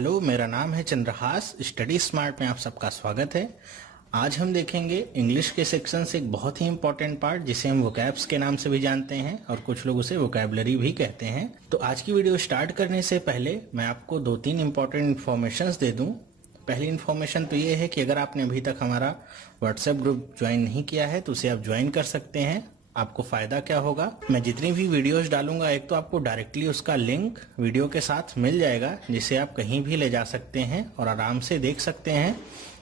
Hello, मेरा नाम है चंद्रहास। स्टडी स्मार्ट में आप सबका स्वागत है। आज हम देखेंगे इंग्लिश के सेक्शन से एक बहुत ही इंपॉर्टेंट पार्ट जिसे हम वोकैब्स के नाम से भी जानते हैं और कुछ लोग उसे वोकैबुलरी भी कहते हैं। तो आज की वीडियो स्टार्ट करने से पहले मैं आपको 2-3 इंपॉर्टेंट इन्फॉर्मेशंस दे दूं। पहली इन्फॉर्मेशन तो ये है कि अगर आपने अभी तक हमारा व्हाट्सएप ग्रुप ज्वाइन नहीं किया है तो उसे आप ज्वाइन कर सकते हैं। आपको फायदा क्या होगा, मैं जितनी भी वीडियोस डालूंगा एक तो आपको डायरेक्टली उसका लिंक वीडियो के साथ मिल जाएगा जिसे आप कहीं भी ले जा सकते हैं और आराम से देख सकते हैं,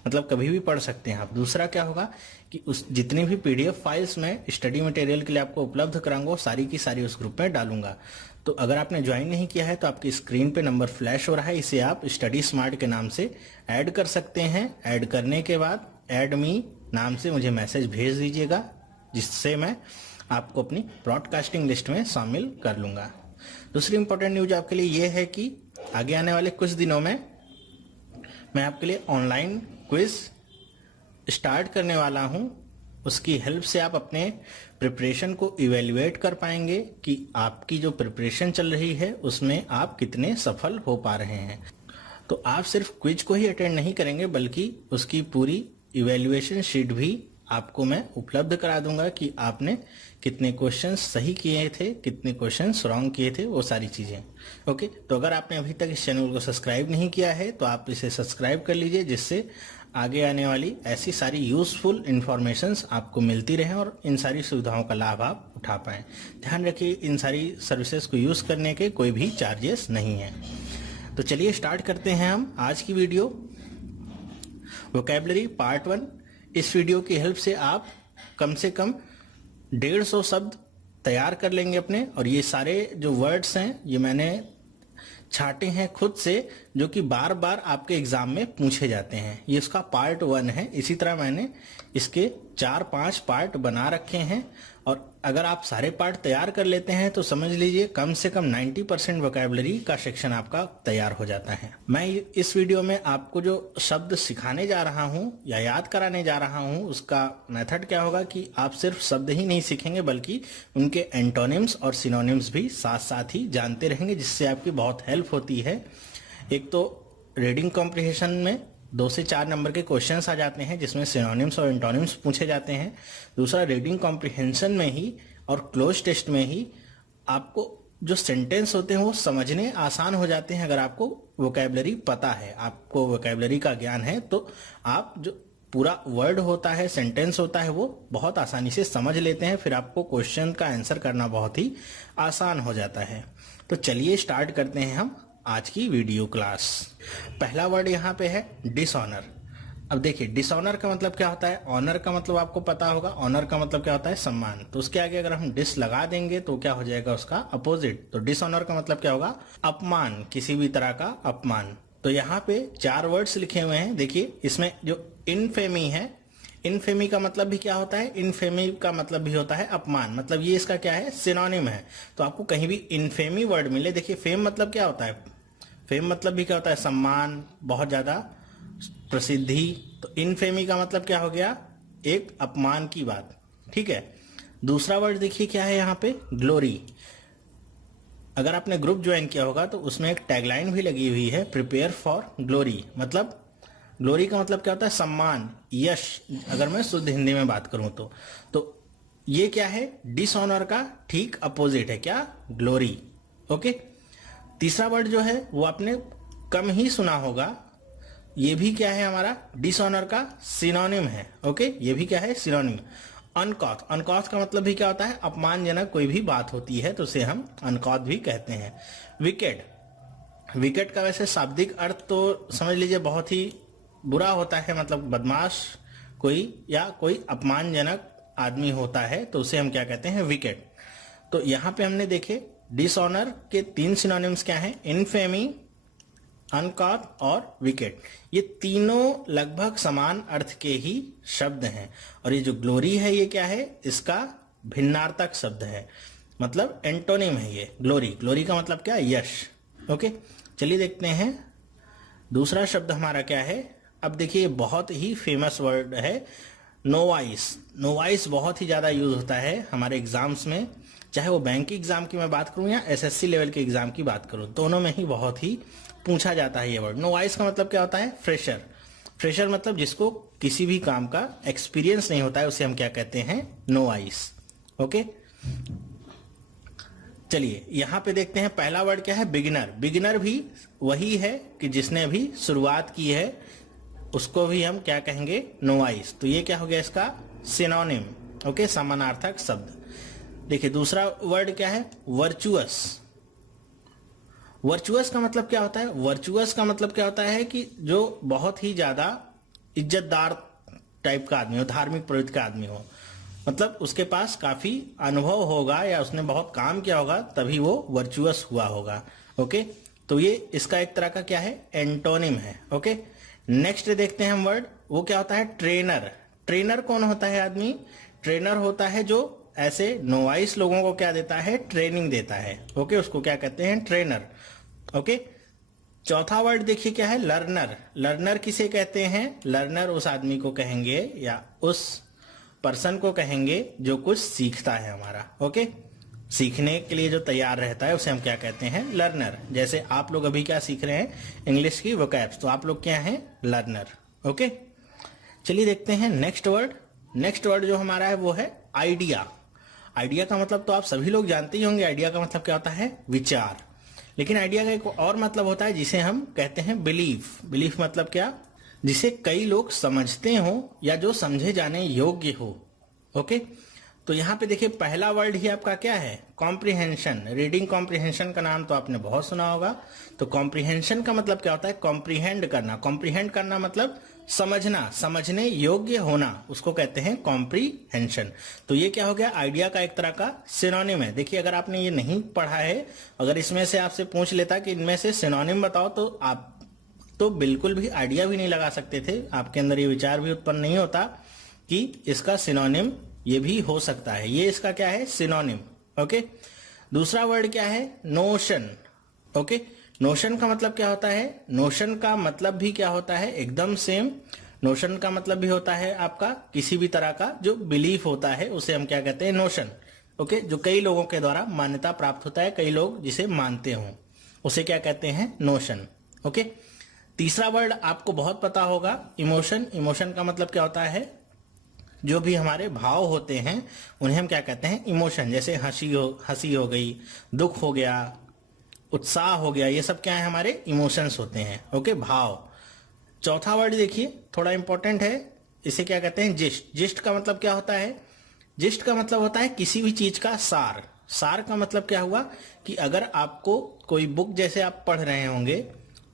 मतलब कभी भी पढ़ सकते हैं आप। दूसरा क्या होगा कि उस जितनी भी पीडीएफ फाइल्स मैं स्टडी मटेरियल के लिए आपको उपलब्ध कराऊंगा सारी की सारी उस ग्रुप में डालूंगा। तो अगर आपने ज्वाइन नहीं किया है तो आपकी स्क्रीन पे नंबर फ्लैश हो रहा है, इसे आप स्टडी स्मार्ट के नाम से ऐड कर सकते हैं। ऐड करने के बाद ऐड मी नाम से मुझे मैसेज भेज दीजिएगा जिससे मैं आपको अपनी ब्रॉडकास्टिंग लिस्ट में शामिल कर लूंगा। दूसरी इंपॉर्टेंट न्यूज आपके लिए यह है कि आगे आने वाले कुछ दिनों में मैं आपके लिए ऑनलाइन क्विज स्टार्ट करने वाला हूं। उसकी हेल्प से आप अपने प्रिपरेशन को इवेल्युएट कर पाएंगे कि आपकी जो प्रिपरेशन चल रही है उसमें आप कितने सफल हो पा रहे हैं। तो आप सिर्फ क्विज को ही अटेंड नहीं करेंगे बल्कि उसकी पूरी इवेल्युएशन शीट भी आपको मैं उपलब्ध करा दूंगा कि आपने कितने क्वेश्चंस सही किए थे, कितने क्वेश्चंस रॉन्ग किए थे, वो सारी चीजें। ओके, तो अगर आपने अभी तक इस चैनल को सब्सक्राइब नहीं किया है तो आप इसे सब्सक्राइब कर लीजिए जिससे आगे आने वाली ऐसी सारी यूजफुल इंफॉर्मेशंस आपको मिलती रहे और इन सारी सुविधाओं का लाभ आप उठा पाएं। ध्यान रखिए, इन सारी सर्विसेज को यूज करने के कोई भी चार्जेस नहीं है। तो चलिए स्टार्ट करते हैं हम आज की वीडियो। Vocabulary part 1। इस वीडियो की हेल्प से आप कम से कम 150 शब्द तैयार कर लेंगे अपने, और ये सारे जो वर्ड्स हैं ये मैंने छाटे हैं खुद से जो कि बार बार आपके एग्जाम में पूछे जाते हैं। ये इसका पार्ट 1 है। इसी तरह मैंने इसके 4-5 पार्ट बना रखे हैं और अगर आप सारे पार्ट तैयार कर लेते हैं तो समझ लीजिए कम से कम 90% वोकैबुलरी का सेक्शन आपका तैयार हो जाता है। मैं इस वीडियो में आपको जो शब्द सिखाने जा रहा हूं या याद कराने जा रहा हूं उसका मेथड क्या होगा कि आप सिर्फ शब्द ही नहीं सीखेंगे बल्कि उनके एंटोनिम्स और सिनोनिम्स भी साथ साथ ही जानते रहेंगे जिससे आपकी बहुत हेल्प होती है। एक तो रीडिंग कॉम्प्रिहेंशन में 2 से 4 नंबर के क्वेश्चंस आ जाते हैं जिसमें सिनोनिम्स और एंटोनिम्स पूछे जाते हैं। दूसरा, रीडिंग कॉम्प्रिहेंशन में ही और क्लोज टेस्ट में ही आपको जो सेंटेंस होते हैं वो समझने आसान हो जाते हैं। अगर आपको वोकैबुलरी पता है, आपको वोकैबुलरी का ज्ञान है तो आप जो पूरा वर्ड होता है, सेंटेंस होता है, वो बहुत आसानी से समझ लेते हैं। फिर आपको क्वेश्चन का आंसर करना बहुत ही आसान हो जाता है। तो चलिए स्टार्ट करते हैं हम आज की वीडियो क्लास। पहला वर्ड यहाँ पे है डिसऑनर। अब देखिए, डिसऑनर का मतलब क्या होता है, ऑनर का मतलब आपको पता होगा, ऑनर का मतलब क्या होता है, सम्मान। तो उसके आगे अगर हम डिस लगा देंगे तो क्या हो जाएगा उसका अपोजिट। तो डिसऑनर का मतलब क्या होगा, अपमान, किसी भी तरह का अपमान। तो यहाँ पे 4 वर्ड्स लिखे हुए हैं। देखिए, इसमें जो इनफेमी है, इनफेमी का मतलब भी क्या होता है, इनफेमी का मतलब भी होता है अपमान। मतलब ये इसका क्या है, सिनोनिम है। तो आपको कहीं भी इनफेमी वर्ड मिले, देखिए फेम मतलब क्या होता है, फेम मतलब भी क्या होता है, सम्मान, बहुत ज्यादा प्रसिद्धि। तो इनफेमी का मतलब क्या हो गया, एक अपमान की बात। ठीक है। दूसरा वर्ड देखिए क्या है यहाँ पे, ग्लोरी। अगर आपने ग्रुप ज्वाइन किया होगा तो उसमें एक टैगलाइन भी लगी हुई है, प्रिपेयर फॉर ग्लोरी। मतलब ग्लोरी का मतलब क्या होता है, सम्मान, यश, अगर मैं शुद्ध हिंदी में बात करूं तो ये क्या है, डिसऑनर का ठीक अपोजिट है, क्या, ग्लोरी। ओके। तीसरा वर्ड जो है वो आपने कम ही सुना होगा, ये भी क्या है हमारा, डिसऑनर का सिनोनिम है। ओके, ये भी क्या है, सिनोनिम। अनकॉथ, अनकॉथ का मतलब भी क्या होता है, अपमानजनक कोई भी बात होती है तो उसे हम अनकॉथ भी कहते हैं। विकेट, विकेट का वैसे शाब्दिक अर्थ तो समझ लीजिए बहुत ही बुरा होता है, मतलब बदमाश कोई या कोई अपमानजनक आदमी होता है तो उसे हम क्या कहते हैं, विकेट। तो यहां पे हमने देखे डिसऑनर के 3 सिनोनिम्स क्या हैं, इनफेमी, अनकॉथ और विकेट। ये तीनों लगभग समान अर्थ के ही शब्द हैं। और ये जो ग्लोरी है ये क्या है, इसका भिन्नार्थक शब्द है, मतलब एंटोनिम है ये ग्लोरी। ग्लोरी का मतलब क्या, यश। ओके, चलिए देखते हैं दूसरा शब्द हमारा क्या है। अब देखिए ये बहुत ही फेमस वर्ड है, नोवाइस। नोवाइस बहुत ही ज्यादा यूज होता है हमारे एग्जाम्स में, चाहे वो बैंक की एग्जाम की मैं बात करूं या एसएससी लेवल के एग्जाम की बात करूं, दोनों में ही बहुत ही पूछा जाता है ये वर्ड। नोवाइस का मतलब क्या होता है? फ्रेशर। फ्रेशर मतलब जिसको किसी भी काम का एक्सपीरियंस नहीं होता है, उसे हम क्या कहते हैं? नोवाइस। ओके, चलिए यहां पे देखते हैं पहला वर्ड क्या है? बिगिनर। बिगिनर भी वही है कि जिसने अभी शुरुआत की है, उसको भी हम क्या कहेंगे? नोवाइस। तो ये क्या हो गया इसका? सिनोनिम। ओके, समानार्थक शब्द। देखिए दूसरा वर्ड क्या है? वर्चुअस। वर्चुअस का मतलब क्या होता है? वर्चुअस का मतलब क्या होता है कि जो बहुत ही ज्यादा इज्जतदार टाइप का आदमी हो, धार्मिक प्रवृत्ति का आदमी हो, मतलब उसके पास काफी अनुभव होगा या उसने बहुत काम किया होगा, तभी वो वर्चुअस हुआ होगा। ओके, तो ये इसका एक तरह का क्या है? एंटोनिम है। ओके, नेक्स्ट देखते हैं हम वर्ड, वो क्या होता है? ट्रेनर। ट्रेनर कौन होता है आदमी? ट्रेनर होता है जो ऐसे नोवाइस लोगों को क्या देता है? ट्रेनिंग देता है। ओके, उसको क्या कहते हैं? ट्रेनर। ओके, चौथा वर्ड देखिए क्या है? लर्नर। लर्नर किसे कहते हैं? लर्नर उस आदमी को कहेंगे या उस पर्सन को कहेंगे जो कुछ सीखता है हमारा। ओके, सीखने के लिए जो तैयार रहता है उसे हम क्या कहते हैं? लर्नर। जैसे आप लोग अभी क्या सीख रहे हैं? इंग्लिश की वोकैब्स, तो आप लोग क्या हैं? लर्नर। ओके, चलिए देखते हैं नेक्स्ट वर्ड। नेक्स्ट वर्ड जो हमारा है वो है आइडिया। आइडिया का मतलब तो आप सभी लोग जानते ही होंगे। आइडिया का मतलब क्या होता है? विचार। लेकिन आइडिया का एक और मतलब होता है जिसे हम कहते हैं बिलीफ। बिलीफ मतलब क्या? जिसे कई लोग समझते हो या जो समझे जाने योग्य हो। ओके, तो यहाँ पे देखिए पहला वर्ड ही आपका क्या है? कॉम्प्रिहेंशन। रीडिंग कॉम्प्रिहेंशन का नाम तो आपने बहुत सुना होगा। तो कॉम्प्रिहेंशन का मतलब क्या होता है? कॉम्प्रिहेंड करना। कॉम्प्रिहेंड करना मतलब समझना, समझने योग्य होना, उसको कहते हैं कॉम्प्रिहेंशन। तो ये क्या हो गया? आइडिया का एक तरह का सिनोनिम है। देखिए अगर आपने ये नहीं पढ़ा है, अगर इसमें से आपसे पूछ लेता कि इनमें से सिनोनिम बताओ, तो आप तो बिल्कुल भी आइडिया भी नहीं लगा सकते थे। आपके अंदर ये विचार भी उत्पन्न नहीं होता कि इसका सिनोनिम ये भी हो सकता है। ये इसका क्या है? सिनोनिम। ओके, दूसरा वर्ड क्या है? नोशन। ओके, नोशन का मतलब क्या होता है? नोशन का मतलब भी क्या होता है? एकदम सेम। नोशन का मतलब भी होता है आपका किसी भी तरह का जो बिलीफ होता है, उसे हम क्या कहते हैं? नोशन। ओके, जो कई लोगों के द्वारा मान्यता प्राप्त होता है, कई लोग जिसे मानते हों, उसे क्या कहते हैं? नोशन। ओके, तीसरा वर्ड आपको बहुत पता होगा, इमोशन। इमोशन का मतलब क्या होता है? जो भी हमारे भाव होते हैं उन्हें हम क्या कहते हैं? इमोशन। जैसे हंसी हो गई, दुख हो गया, उत्साह हो गया, ये सब क्या है? हमारे इमोशंस होते हैं। ओके, भाव। चौथा वर्ड देखिए थोड़ा इंपॉर्टेंट है, इसे क्या कहते हैं? जिस्ट। जिस्ट का मतलब क्या होता है? जिस्ट का मतलब होता है किसी भी चीज का सार। सार का मतलब क्या हुआ कि अगर आपको कोई बुक जैसे आप पढ़ रहे होंगे,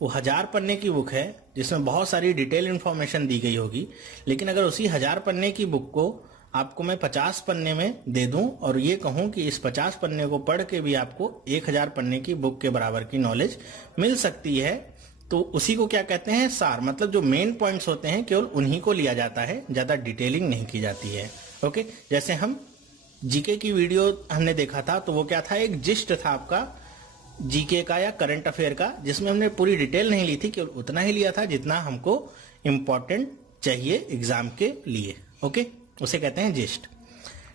वो 1000 पन्ने की बुक है जिसमें बहुत सारी डिटेल इंफॉर्मेशन दी गई होगी, लेकिन अगर उसी 1000 पन्ने की बुक को आपको मैं 50 पन्ने में दे दूं और ये कहूं कि इस 50 पन्ने को पढ़ के भी आपको 1000 पन्ने की बुक के बराबर की नॉलेज मिल सकती है, तो उसी को क्या कहते हैं? सार। मतलब जो मेन पॉइंट्स होते हैं केवल उन्हीं को लिया जाता है, ज्यादा डिटेलिंग नहीं की जाती है। ओके, जैसे हम जीके की वीडियो हमने देखा था, तो वो क्या था? एक जिस्ट था आपका जीके का या करंट अफेयर का, जिसमें हमने पूरी डिटेल नहीं ली थी, केवल उतना ही लिया था जितना हमको इंपॉर्टेंट चाहिए एग्जाम के लिए। ओके, उसे कहते हैं जिस्ट।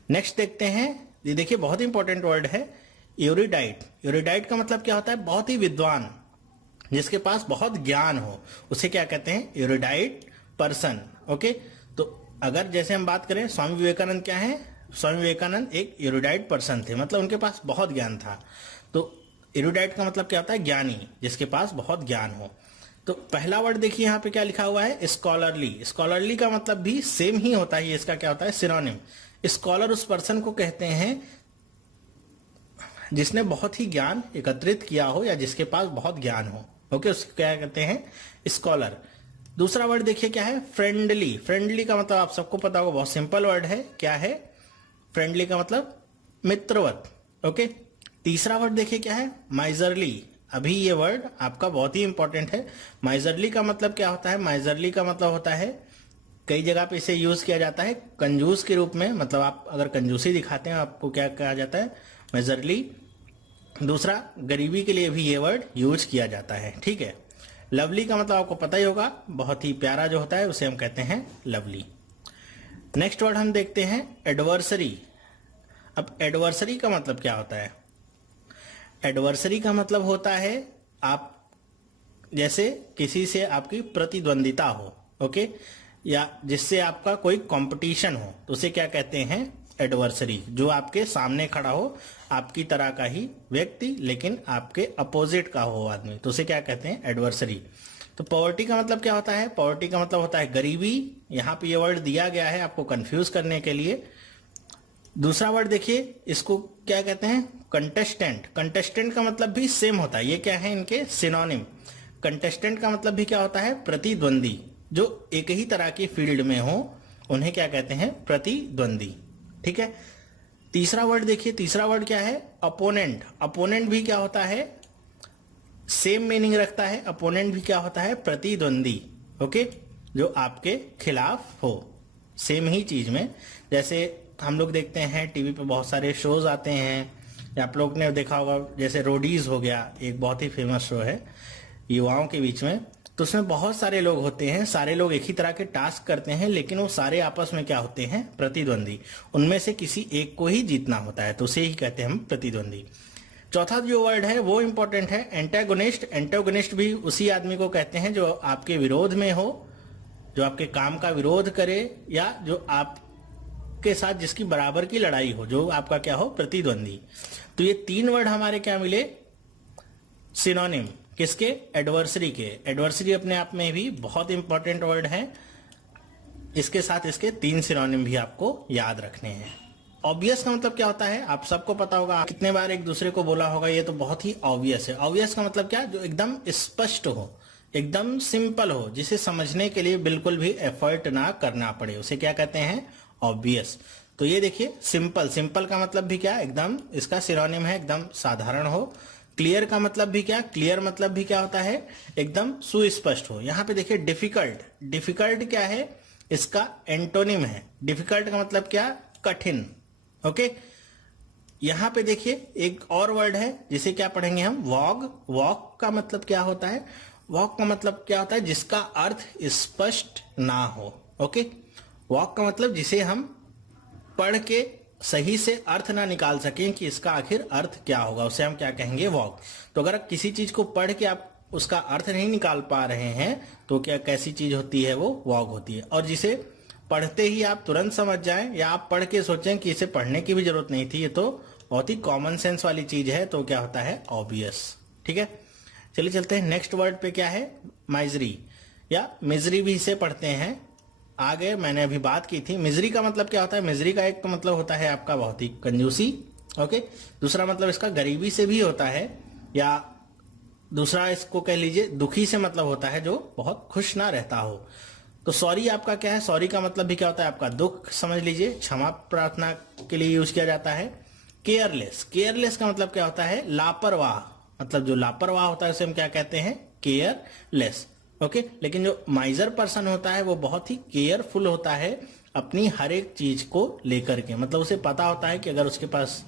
नेक्स्ट देखते हैं, ये देखिए बहुत इंपॉर्टेंट वर्ड है, एरुडाइट। एरुडाइट का मतलब क्या होता है? बहुत ही विद्वान, जिसके पास बहुत ज्ञान हो, उसे क्या कहते हैं? Erudite person. ओके, तो अगर जैसे हम बात करें, स्वामी विवेकानंद क्या है? स्वामी विवेकानंद एक एरुडाइट पर्सन थे, मतलब उनके पास बहुत ज्ञान था। तो एरुडाइट का मतलब क्या होता है? ज्ञानी, जिसके पास बहुत ज्ञान हो। तो पहला वर्ड देखिए यहाँ पे क्या लिखा हुआ है? स्कॉलरली। स्कॉलरली का मतलब भी सेम ही होता है, इसका क्या होता है? सिनोनिम। स्कॉलर उस पर्सन को कहते हैं जिसने बहुत ही ज्ञान एकत्रित किया हो या जिसके पास बहुत ज्ञान हो। ओके, उसको क्या कहते हैं? स्कॉलर। दूसरा वर्ड देखिए क्या है? फ्रेंडली। फ्रेंडली का मतलब आप सबको पता होगा, बहुत सिंपल वर्ड है। क्या है? फ्रेंडली का मतलब मित्रवत। ओके, तीसरा वर्ड देखिए क्या है? माइजरली। अभी ये वर्ड आपका बहुत ही इंपॉर्टेंट है। माइजरली का मतलब क्या होता है? माइजरली का मतलब होता है, कई जगह पे इसे यूज किया जाता है कंजूस के रूप में, मतलब आप अगर कंजूसी दिखाते हैं आपको क्या कहा जाता है? माइजरली। दूसरा, गरीबी के लिए भी ये वर्ड यूज किया जाता है। ठीक है। लवली का मतलब आपको पता ही होगा, बहुत ही प्यारा जो होता है उसे हम कहते हैं लवली। नेक्स्ट वर्ड हम देखते हैं एडवर्सरी। अब एडवर्सरी का मतलब क्या होता है? एडवर्सरी का मतलब होता है आप जैसे किसी से आपकी प्रतिद्वंदिता हो, ओके, या जिससे आपका कोई कंपटीशन हो, तो उसे क्या कहते हैं? एडवर्सरी। जो आपके सामने खड़ा हो, आपकी तरह का ही व्यक्ति लेकिन आपके अपोजिट का हो आदमी, तो उसे क्या कहते हैं? एडवर्सरी। तो पॉवर्टी का मतलब क्या होता है? पॉवर्टी का मतलब होता है गरीबी। यहां पे ये वर्ड दिया गया है आपको कंफ्यूज करने के लिए। दूसरा वर्ड देखिए, इसको क्या कहते हैं? कंटेस्टेंट। कंटेस्टेंट का मतलब भी सेम होता है। ये क्या है? इनके सिनोनिम। कंटेस्टेंट का मतलब भी क्या होता है? प्रतिद्वंदी। जो एक ही तरह की फील्ड में हो उन्हें क्या कहते हैं? प्रतिद्वंदी। ठीक है। तीसरा वर्ड देखिए, तीसरा वर्ड क्या है? अपोनेंट। अपोनेंट भी क्या होता है? सेम मीनिंग रखता है। अपोनेंट भी क्या होता है? प्रतिद्वंदी। ओके, जो आपके खिलाफ हो, सेम ही चीज में। जैसे हम लोग देखते हैं टीवी पे बहुत सारे शोज आते हैं, या आप लोग ने देखा होगा, जैसे रोडीज हो गया, एक बहुत ही फेमस शो है युवाओं के बीच में। तो उसमें बहुत सारे लोग होते हैं, सारे लोग एक ही तरह के टास्क करते हैं, लेकिन वो सारे आपस में क्या होते हैं? प्रतिद्वंदी। उनमें से किसी एक को ही जीतना होता है, तो उसे ही कहते हैं हम प्रतिद्वंदी। चौथा जो वर्ड है वो इंपॉर्टेंट है, एंटागोनिस्ट। एंटागोनिस्ट भी उसी आदमी को कहते हैं जो आपके विरोध में हो, जो आपके काम का विरोध करे, या जो आपके साथ जिसकी बराबर की लड़ाई हो, जो आपका क्या हो? प्रतिद्वंदी। तो ये तीन वर्ड हमारे क्या मिले? सिनोनिम। किसके? एडवर्सरी के। एडवर्सरी अपने आप में भी बहुत इंपॉर्टेंट वर्ड है। इसके साथ इसके तीन सिनोनिम भी आपको याद रखने हैं। ऑब्वियस का मतलब क्या होता है? आप सबको पता होगा, कितने बार एक दूसरे को बोला होगा, ये तो बहुत ही ऑब्वियस है। ऑब्वियस का मतलब क्या? जो एकदम स्पष्ट हो, एकदम सिंपल हो, जिसे समझने के लिए बिल्कुल भी एफर्ट ना करना पड़े, उसे क्या कहते हैं? ऑब्वियस। तो ये देखिए, सिंपल। सिंपल का मतलब भी क्या? एकदम, इसका सिनोनिम है एकदम साधारण हो। क्लियर का मतलब भी क्या? क्लियर मतलब भी क्या होता है? एकदम सुस्पष्ट हो। यहां पे देखिए डिफिकल्ट। डिफिकल्ट क्या है? इसका एंटोनिम है। डिफिकल्ट का मतलब क्या? कठिन। ओके, यहां पे देखिए एक और वर्ड है जिसे क्या पढ़ेंगे हम? वॉग। वॉक का मतलब क्या होता है? वॉक का मतलब क्या होता है? जिसका अर्थ स्पष्ट ना हो। ओके, वॉक का मतलब जिसे हम पढ़ के सही से अर्थ ना निकाल सकें कि इसका आखिर अर्थ क्या होगा, उसे हम क्या कहेंगे? वॉक। तो अगर किसी चीज को पढ़ के आप उसका अर्थ नहीं निकाल पा रहे हैं तो क्या कैसी चीज होती है? वो वॉक होती है। और जिसे पढ़ते ही आप तुरंत समझ जाएं, या आप पढ़ के सोचें कि इसे पढ़ने की भी जरूरत नहीं थी, ये तो बहुत ही कॉमन सेंस वाली चीज है, तो क्या होता है? ऑब्वियस। ठीक है, चलिए चलते हैं नेक्स्ट वर्ड पे। क्या है? माइजरी, या मिजरी भी इसे पढ़ते हैं। आगे मैंने अभी बात की थी। मिजरी का मतलब क्या होता है? मिजरी का एक तो मतलब होता है आपका बहुत ही कंजूसी। ओके, दूसरा मतलब इसका गरीबी से भी होता है, या दूसरा इसको कह लीजिए दुखी से मतलब होता है, जो बहुत खुश ना रहता हो। तो सॉरी आपका क्या है? सॉरी का मतलब भी क्या होता है? आपका दुख समझ लीजिए, क्षमा प्रार्थना के लिए यूज किया जाता है। केयरलेस। केयरलेस का मतलब क्या होता है? लापरवाह। मतलब जो लापरवाह होता है उसे हम क्या कहते हैं? केयरलेस। ओके, लेकिन जो माइजर पर्सन होता है वो बहुत ही केयरफुल होता है अपनी हर एक चीज को लेकर के। मतलब उसे पता होता है कि अगर उसके पास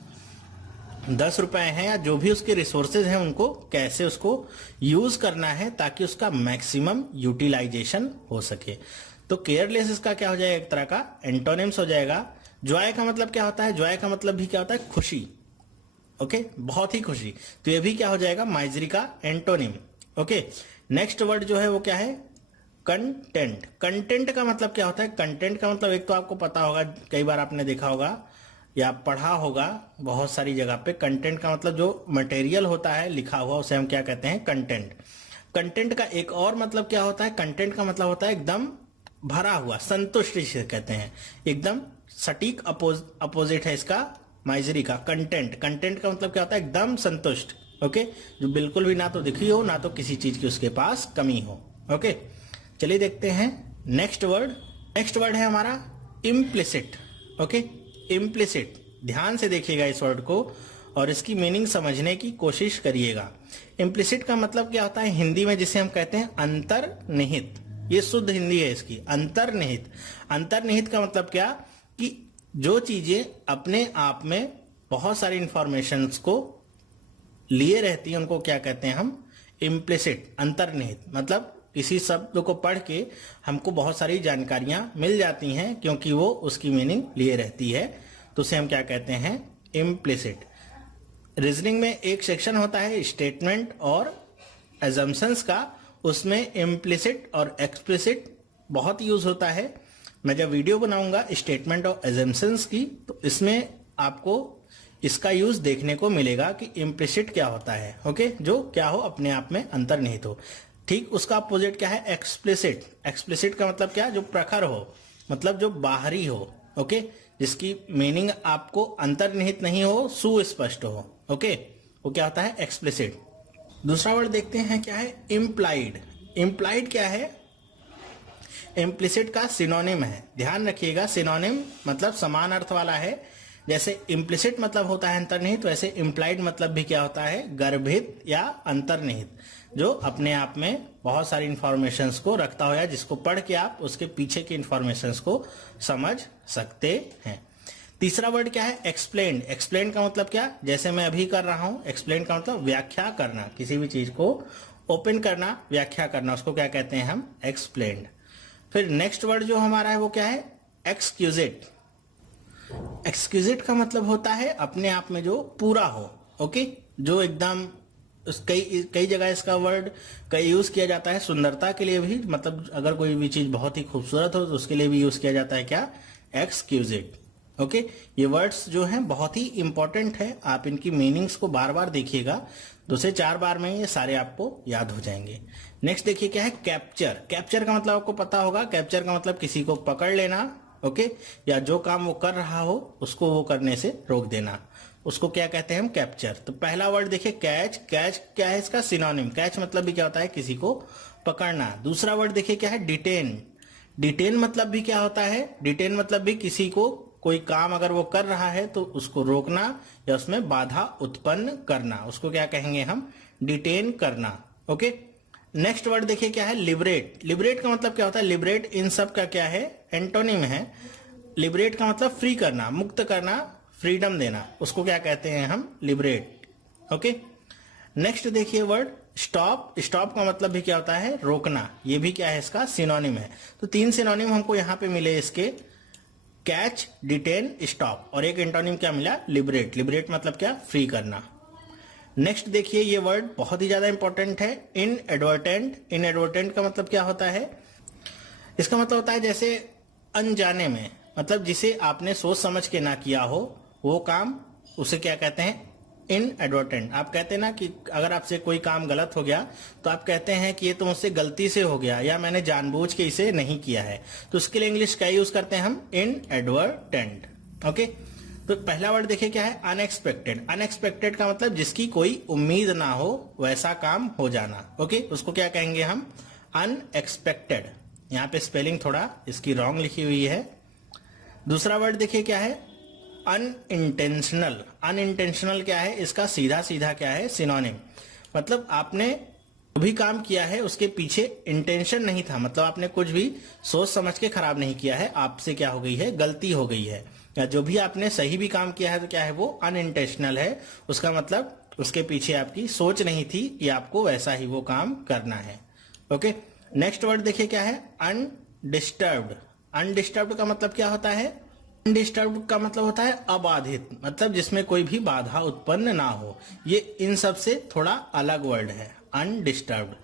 10 रुपए हैं या जो भी उसके रिसोर्सेज हैं, उनको कैसे उसको यूज करना है ताकि उसका मैक्सिमम यूटिलाइजेशन हो सके। तो केयरलेस इसका क्या हो जाएगा? एक तरह का एंटोनिम्स हो जाएगा। जॉय का मतलब क्या होता है? जॉय का मतलब भी क्या होता है? खुशी। ओके, बहुत ही खुशी। तो ये भी क्या हो जाएगा? माइजरी का एंटोनिम। ओके, नेक्स्ट वर्ड जो है वो क्या है? कंटेंट। कंटेंट का मतलब क्या होता है? कंटेंट का मतलब एक तो आपको पता होगा, कई बार आपने देखा होगा या पढ़ा होगा बहुत सारी जगह पे। कंटेंट का मतलब जो मटेरियल होता है लिखा हुआ, उसे हम क्या कहते हैं? कंटेंट। कंटेंट का एक और मतलब क्या होता है? कंटेंट का मतलब होता है एकदम भरा हुआ, संतुष्ट जिसे कहते हैं। एकदम सटीक अपोजिट है इसका माइजरी का, कंटेंट। कंटेंट का मतलब क्या होता है? एकदम संतुष्ट। ओके, जो बिल्कुल भी ना तो दिखी हो ना तो किसी चीज की उसके पास कमी हो। ओके, चलिए देखते हैं नेक्स्ट वर्ड। नेक्स्ट वर्ड है हमारा इम्प्लिसिट। Okay, implicit. ध्यान से देखिएगा इस वर्ड को और इसकी मीनिंग समझने की कोशिश करिएगा। इम्प्लिसिट का मतलब क्या होता है? हिंदी में जिसे हम कहते हैं अंतर्निहित। ये शुद्ध हिंदी है इसकी, अंतर्निहित। अंतर्निहित का मतलब क्या? कि जो चीजें अपने आप में बहुत सारी इंफॉर्मेशंस को लिए रहती हैं, उनको क्या कहते हैं हम? इम्प्लिसिट, अंतर्निहित। मतलब किसी शब्द को पढ़ के हमको बहुत सारी जानकारियां मिल जाती हैं क्योंकि वो उसकी मीनिंग लिए रहती है, तो उसे हम क्या कहते हैं? इम्प्लिसिट। रीजनिंग में एक सेक्शन होता है स्टेटमेंट और एजम्पशंस का, उसमें इम्प्लिसिट और एक्सप्लिसिट बहुत यूज होता है। मैं जब वीडियो बनाऊंगा स्टेटमेंट ऑफ एजम्पशंस की, तो इसमें आपको इसका यूज देखने को मिलेगा कि इम्प्लिसिट क्या होता है। ओके, जो क्या हो, अपने आप में अंतर्निहित हो। ठीक उसका अपोजिट क्या है, एक्सप्लिसिट। एक्सप्लिसिट का मतलब क्या, जो प्रखर हो, मतलब जो बाहरी हो। ओके, जिसकी मीनिंग आपको अंतर्निहित नहीं हो, सुस्पष्ट हो। ओके, वो क्या होता है, एक्सप्लिसिट। दूसरा वर्ड देखते हैं क्या है, इम्प्लाइड। इम्प्लाइड क्या है, इम्प्लिसिट का सिनोनिम है। ध्यान रखिएगा, सिनोनिम मतलब समान अर्थ वाला है। जैसे इम्प्लिसिट मतलब होता है अंतर्निहित, वैसे इम्प्लाइड मतलब भी क्या होता है, गर्भित या अंतर्निहित, जो अपने आप में बहुत सारी इंफॉर्मेशंस को रखता हो या जिसको पढ़ के आप उसके पीछे की इंफॉर्मेशंस को समझ सकते हैं। तीसरा वर्ड क्या है, एक्सप्लेन। एक्सप्लेन का मतलब क्या, जैसे मैं अभी कर रहा हूं, एक्सप्लेन का मतलब व्याख्या करना, किसी भी चीज को ओपन करना, व्याख्या करना, उसको क्या कहते हैं हम, एक्सप्लेन्ड। फिर नेक्स्ट वर्ड जो हमारा है वो क्या है, एक्सक्यूजिट। एक्सक्यूजिट का मतलब होता है अपने आप में जो पूरा हो। ओके, जो एकदम कई कई जगह इसका वर्ड कई यूज किया जाता है सुंदरता के लिए भी, मतलब अगर कोई भी चीज बहुत ही खूबसूरत हो तो उसके लिए भी यूज किया जाता है क्या, एक्सक्यूजिट। ओके, ये वर्ड्स जो हैं बहुत ही इंपॉर्टेंट है, आप इनकी मीनिंग्स को बार बार देखिएगा, 2 से 4 बार में ये सारे आपको याद हो जाएंगे। नेक्स्ट देखिए क्या है, कैप्चर। कैप्चर का मतलब आपको पता होगा, कैप्चर का मतलब किसी को पकड़ लेना। ओके, या जो काम वो कर रहा हो उसको वो करने से रोक देना, उसको क्या कहते हैं हम, कैप्चर। तो पहला वर्ड देखिए कैच। कैच क्या है, इसका सिनोनिम। कैच मतलब भी क्या होता है, किसी को पकड़ना। दूसरा वर्ड देखिए क्या है, डिटेन। डिटेन मतलब भी क्या होता है, डिटेन मतलब भी किसी को कोई काम अगर वो कर रहा है तो उसको रोकना या उसमें बाधा उत्पन्न करना, उसको क्या कहेंगे हम, डिटेन करना। ओके, नेक्स्ट वर्ड देखिए क्या है, लिबरेट। लिबरेट का मतलब क्या होता है, लिबरेट इन सब का क्या है, एंटोनिम है। लिबरेट का मतलब फ्री करना, मुक्त करना, फ्रीडम देना, उसको क्या कहते हैं हम, लिबरेट। ओके, नेक्स्ट देखिए वर्ड स्टॉप। स्टॉप का मतलब भी क्या होता है, रोकना, ये भी क्या है, इसका सिनोनिम है। तो 3 सिनोनिम हमको यहां पे मिले इसके, कैच, डिटेन, स्टॉप, और एक एंटोनिम क्या मिला, लिबरेट। लिबरेट मतलब क्या, फ्री करना। नेक्स्ट देखिए ये वर्ड बहुत ही ज्यादा इंपॉर्टेंट है, इनएडवर्टेंट। इनएडवर्टेंट का मतलब क्या होता है, इसका मतलब होता है जैसे अनजाने में, मतलब जिसे आपने सोच समझ के ना किया हो वो काम, उसे क्या कहते हैं, इनएडवर्टेंट। आप कहते हैं ना कि अगर आपसे कोई काम गलत हो गया तो आप कहते हैं कि ये तो मुझसे गलती से हो गया या मैंने जानबूझ के इसे नहीं किया है, तो उसके लिए इंग्लिश क्या यूज करते हैं हम, इनएडवर्टेंट। ओके, तो पहला वर्ड देखिए क्या है, अनएक्सपेक्टेड। अनएक्सपेक्टेड का मतलब जिसकी कोई उम्मीद ना हो वैसा काम हो जाना। ओके, उसको क्या कहेंगे हम, अनएक्सपेक्टेड। यहाँ पे स्पेलिंग थोड़ा इसकी रॉन्ग लिखी हुई है। दूसरा वर्ड देखिए क्या है, अनइंटेंशनल। अनइंटेंशनल क्या है, इसका सीधा सीधा क्या है, सिनोनिम। मतलब आपने जो भी काम किया है उसके पीछे इंटेंशन नहीं था, मतलब आपने कुछ भी सोच समझ के खराब नहीं किया है, आपसे क्या हो गई है, गलती हो गई है। या जो भी आपने सही भी काम किया है तो क्या है, वो अनइंटेंशनल है। उसका मतलब उसके पीछे आपकी सोच नहीं थी कि आपको वैसा ही वो काम करना है। ओके, नेक्स्ट वर्ड देखिए क्या है, अनडिस्टर्ब्ड। अनडिस्टर्ब्ड का मतलब क्या होता है, अनडिस्टर्ब्ड का मतलब होता है अबाधित, मतलब जिसमें कोई भी बाधा उत्पन्न ना हो। ये इन सब से थोड़ा अलग वर्ड है, अनडिस्टर्ब्ड।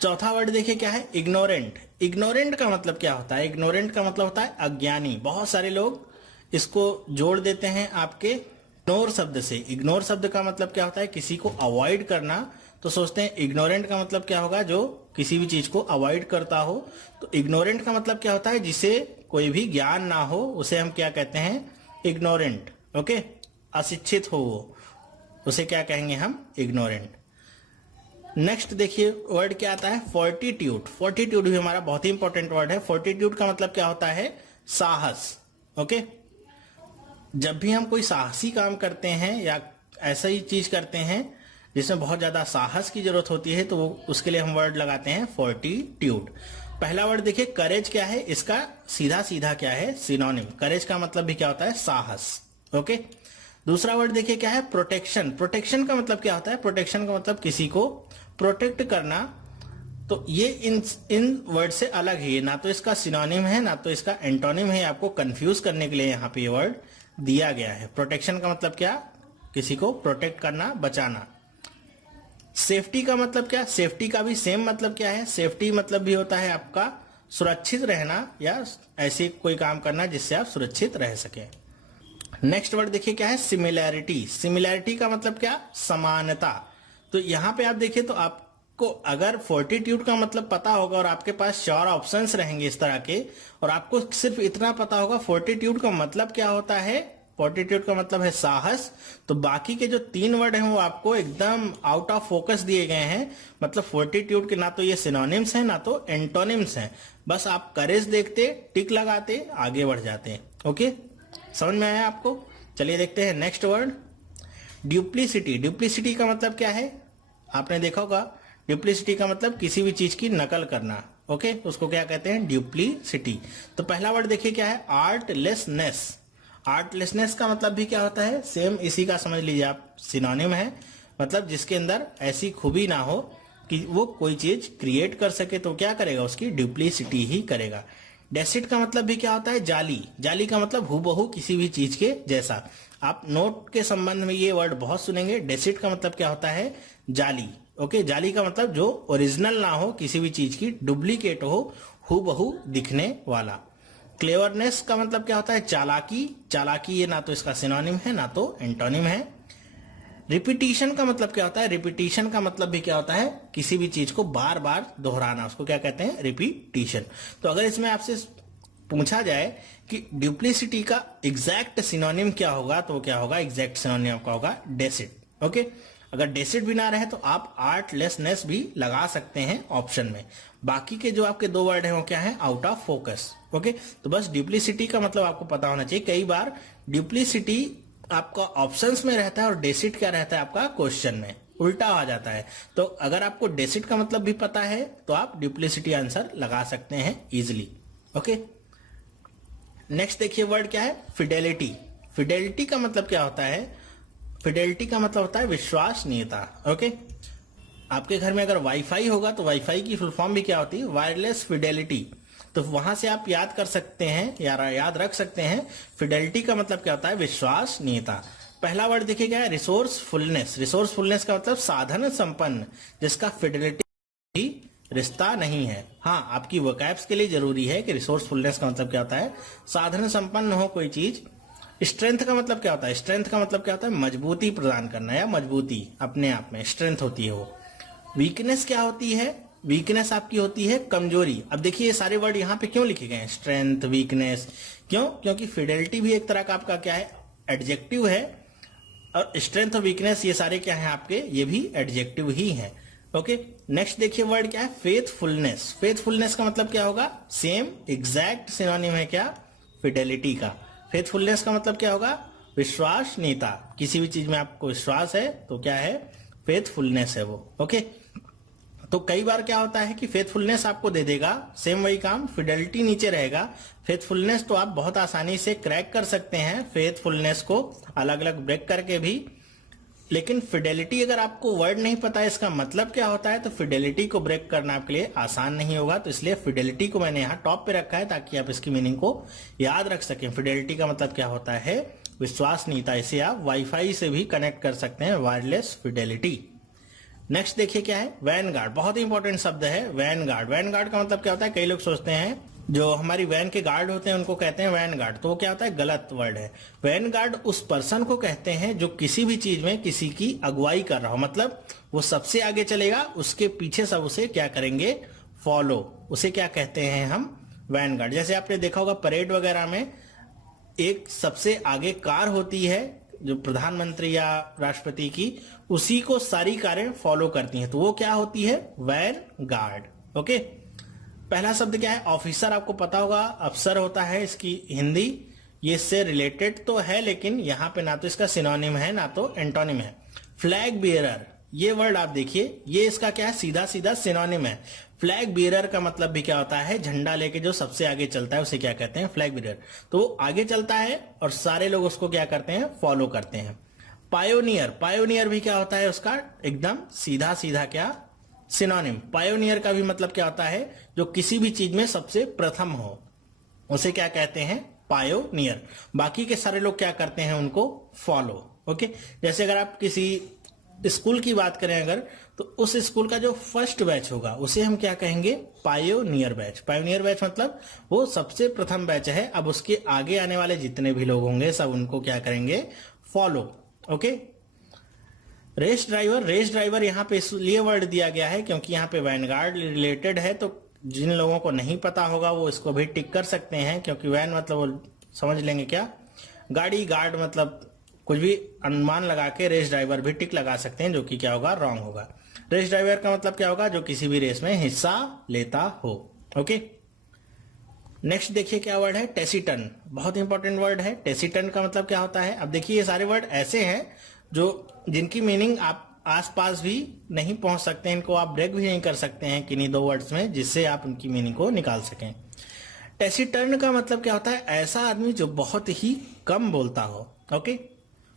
चौथा वर्ड देखिए क्या है, इग्नोरेंट। इग्नोरेंट का मतलब क्या होता है, इग्नोरेंट का मतलब होता है अज्ञानी। बहुत सारे लोग इसको जोड़ देते हैं आपके इग्नोर शब्द से। इग्नोर शब्द का मतलब क्या होता है, किसी को अवॉइड करना, तो सोचते हैं इग्नोरेंट का मतलब क्या होगा, जो किसी भी चीज को अवॉइड करता हो। तो इग्नोरेंट का मतलब क्या होता है, जिसे कोई भी ज्ञान ना हो उसे हम क्या कहते हैं, इग्नोरेंट। ओके, अशिक्षित हो वो, उसे क्या कहेंगे हम, इग्नोरेंट। नेक्स्ट देखिए वर्ड क्या आता है, फोर्टिट्यूड। फोर्टिट्यूड भी हमारा बहुत ही इंपॉर्टेंट वर्ड है। फोर्टिट्यूड का मतलब क्या होता है, साहस। ओके, जब भी हम कोई साहसी काम करते हैं या ऐसा ही चीज करते हैं जिसमें बहुत ज्यादा साहस की जरूरत होती है, तो उसके लिए हम वर्ड लगाते हैं फोर्टिट्यूड। पहला वर्ड देखिए करेज क्या है, इसका सीधा सीधा क्या है, सिनोनिम। करेज का मतलब भी क्या होता है, साहस। ओके, दूसरा वर्ड देखिए क्या है, प्रोटेक्शन। प्रोटेक्शन का मतलब क्या होता है, प्रोटेक्शन का मतलब किसी को प्रोटेक्ट करना। तो ये इन वर्ड से अलग है, ना तो इसका सिनोनिम है ना तो इसका एंटोनिम है। आपको कंफ्यूज करने के लिए यहाँ पे ये वर्ड दिया गया है। प्रोटेक्शन का मतलब क्या, किसी को प्रोटेक्ट करना, बचाना। सेफ्टी का मतलब क्या? सेफ्टी का भी सेम मतलब क्या है? सेफ्टी मतलब भी होता है आपका सुरक्षित रहना या ऐसे कोई काम करना जिससे आप सुरक्षित रह सके। नेक्स्ट वर्ड देखिए क्या है? सिमिलैरिटी। सिमिलैरिटी का मतलब क्या? समानता। तो यहां पे आप देखिए तो आपको अगर फोर्टिट्यूड का मतलब पता होगा और आपके पास 4 ऑप्शंस रहेंगे इस तरह के, और आपको सिर्फ इतना पता होगा फोर्टिट्यूड का मतलब क्या होता है, फोर्टिट्यूड का मतलब है साहस, तो बाकी के जो 3 वर्ड हैं वो आपको एकदम आउट ऑफ फोकस दिए गए हैं। मतलब फोर्टिट्यूड के ना तो ये सिनोनिम्स हैं ना तो एंटोनिम्स हैं, बस आप करेज देखते, टिक लगाते, आगे बढ़ जाते। ओके, समझ में आया आपको? चलिए देखते हैं नेक्स्ट वर्ड, ड्यूप्लिसिटी। ड्यूप्लिसिटी का मतलब क्या है? आपने देखा होगा, ड्यूप्लिसिटी का मतलब किसी भी चीज की नकल करना। ओके, उसको क्या कहते हैं? ड्यूप्लिसिटी। तो पहला वर्ड देखिए क्या है? आर्टलेसनेस। आर्टलेसनेस का मतलब भी क्या होता है? सेम इसी का समझ लीजिए आप, सिनोनिम है, मतलब जिसके अंदर ऐसी खूबी ना हो कि वो कोई चीज क्रिएट कर सके, तो क्या करेगा? उसकी ड्यूप्लिसिटी ही करेगा। डेसिट का मतलब भी क्या होता है? जाली। जाली का मतलब हूबहू किसी भी चीज के जैसा। आप नोट के संबंध में ये वर्ड बहुत सुनेंगे। डेसिट का मतलब क्या होता है? जाली। ओके, जाली का मतलब जो ओरिजिनल ना हो, किसी भी चीज की डुप्लीकेट हो, हूबहू दिखने वाला। क्लेवरनेस का मतलब क्या होता है? चालाकी। चालाकी ये ना तो इसका सिनोनिम है ना तो एंटोनिम है। रिपीटिशन का मतलब क्या होता है? रिपीटिशन का मतलब भी क्या होता है? किसी भी चीज को बार बार दोहराना, उसको क्या कहते हैं? रिपीटिशन। तो अगर इसमें आपसे पूछा जाए कि ड्यूप्लिसिटी का एग्जैक्ट सिनोनिम क्या होगा, तो क्या होगा? एग्जैक्ट सिनोनिम आपका होगा डेसिट। ओके, अगर डेसिट भी ना रहे तो आप आर्टलेसनेस भी लगा सकते हैं ऑप्शन में। बाकी के जो आपके 2 वर्ड हैं वो क्या है? Out of focus. ओके, तो बस ड्यूप्लिसिटी का मतलब आपको पता होना चाहिए। कई बार ड्यूप्लिसिटी आपका ऑप्शंस में रहता है और डेसिट क्या रहता है आपका क्वेश्चन में, उल्टा आ जाता है। तो अगर आपको डेसिट का मतलब भी पता है तो आप ड्यूप्लिसिटी आंसर लगा सकते हैं इजिली। ओके, नेक्स्ट देखिए वर्ड क्या है? फिडेलिटी। फिडेलिटी का मतलब क्या होता है? फिडेलिटी का मतलब होता है विश्वसनीयता। ओके, आपके घर में अगर वाईफाई होगा तो वाईफाई की फुल फॉर्म भी क्या होती है? Wireless Fidelity. तो वहां से आप याद कर सकते हैं या याद रख सकते हैं, फिडेलिटी का मतलब क्या होता है? विश्वसनीयता। पहला वर्ड देखिए क्या है? रिसोर्सफुलनेस। रिसोर्सफुलनेस का मतलब साधन संपन्न, जिसका फिडेलिटी रिश्ता नहीं है। हाँ, आपकी वोकैब्स के लिए जरूरी है कि रिसोर्सफुलनेस का मतलब क्या होता है? साधन संपन्न हो कोई चीज। स्ट्रेंथ का मतलब क्या होता है? स्ट्रेंथ का मतलब क्या होता है? मजबूती प्रदान करना या मजबूती अपने आप में स्ट्रेंथ होती है वो। वीकनेस क्या होती है? वीकनेस आपकी होती है कमजोरी। अब देखिए ये सारे वर्ड यहाँ पे क्यों लिखे गए हैं? स्ट्रेंथ, वीकनेस, क्यों? क्योंकि फिडेलिटी भी एक तरह का आपका क्या है? एडजेक्टिव है, और स्ट्रेंथ और वीकनेस ये सारे क्या है आपके? ये भी एडजेक्टिव ही है। ओके, नेक्स्ट देखिए वर्ड क्या है? फेथफुलनेस। फेथफुलनेस का मतलब क्या होगा? सेम एग्जैक्ट सिनोनिम है क्या? फिडेलिटी का। फेथफुलनेस का मतलब क्या होगा? विश्वसनीयता। किसी भी चीज में आपको विश्वास है तो क्या है? फेथफुलनेस है वो। ओके, तो कई बार क्या होता है कि फेथफुलनेस आपको दे देगा, सेम वही काम, फिडेलिटी नीचे रहेगा। फेथफुलनेस तो आप बहुत आसानी से क्रैक कर सकते हैं, फेथफुलनेस को अलग अलग ब्रेक करके भी। लेकिन फिडेलिटी अगर आपको वर्ड नहीं पता है इसका मतलब क्या होता है, तो फिडेलिटी को ब्रेक करना आपके लिए आसान नहीं होगा। तो इसलिए फिडेलिटी को मैंने यहाँ टॉप पे रखा है ताकि आप इसकी मीनिंग को याद रख सकें। फिडेलिटी का मतलब क्या होता है? विश्वसनीयता। इसे आप वाईफाई से भी कनेक्ट कर सकते हैं, वायरलेस फिडेलिटी। नेक्स्ट देखिए क्या है? वैनगार्ड। बहुत ही इंपॉर्टेंट शब्द है वैनगार्ड। वैनगार्ड का मतलब क्या होता है? कई लोग सोचते हैं जो हमारी वैन के गार्ड होते हैं उनको कहते हैं वैनगार्ड, तो वो क्या होता है? गलत वर्ड है। वैनगार्ड उस पर्सन को कहते हैं जो किसी भी चीज में किसी की अगुवाई कर रहा हो, मतलब वो सबसे आगे चलेगा, उसके पीछे सब उसे क्या करेंगे? फॉलो। उसे क्या कहते हैं हम? वैनगार्ड। जैसे आपने देखा होगा परेड वगैरह में एक सबसे आगे कार होती है जो प्रधानमंत्री या राष्ट्रपति की, उसी को सारी कारें फॉलो करती हैं, तो वो क्या होती है? वैनगार्ड। ओके, पहला शब्द क्या है? ऑफिसर। आपको पता होगा अफसर होता है इसकी हिंदी, ये इससे रिलेटेड तो है लेकिन यहाँ पे ना तो इसका सिनोनिम है ना तो एंटोनिम है। फ्लैग बियरर, ये वर्ड आप देखिए, ये इसका क्या है? सीधा सीधा सिनोनिम है। फ्लैग बियरर का मतलब भी क्या होता है? झंडा लेके जो सबसे आगे चलता है उसे क्या कहते हैं? Flag bearer. तो वो आगे चलता है और सारे लोग उसको क्या करते हैं? फॉलो करते हैं। पायोनियर। पायोनियर भी क्या होता है? उसका एकदम सीधा सीधा क्या सिनोनिम। पायोनियर का भी मतलब क्या होता है? जो किसी भी चीज में सबसे प्रथम हो, उसे क्या कहते हैं? पायोनियर। बाकी के सारे लोग क्या करते हैं? उनको फॉलो। ओके, जैसे अगर आप किसी स्कूल की बात करें अगर, तो उस स्कूल का जो फर्स्ट बैच होगा उसे हम क्या कहेंगे, पायोनियर बैच। पायोनियर बैच मतलब वो सबसे प्रथम बैच है। अब उसके आगे आने वाले जितने भी लोग होंगे सब उनको क्या करेंगे, follow. Okay. Race driver, race driver यहाँ पे इसलिए वर्ड दिया गया है क्योंकि यहाँ पे वैनगार्ड रिलेटेड है, तो जिन लोगों को नहीं पता होगा वो इसको भी टिक कर सकते हैं, क्योंकि वैन मतलब वो समझ लेंगे क्या, गाड़ी, गार्ड मतलब कुछ भी अनुमान लगा के रेस ड्राइवर भी टिक लगा सकते हैं, जो कि क्या होगा, रॉन्ग होगा। रेस ड्राइवर का मतलब क्या होगा, जो किसी भी रेस में हिस्सा लेता हो। ओके। नेक्स्ट देखिए क्या वर्ड है, टेसिटन। बहुत इंपॉर्टेंट वर्ड है। टेसिटन का मतलब क्या होता है, अब देखिए ये सारे वर्ड ऐसे हैं जो जिनकी मीनिंग आप आसपास भी नहीं पहुंच सकते हैं, इनको आप ब्रेक भी नहीं कर सकते हैं किन्हीं दो वर्ड्स में जिससे आप उनकी मीनिंग को निकाल सकें। टेसिटर्न का मतलब क्या होता है, ऐसा आदमी जो बहुत ही कम बोलता हो। ओके,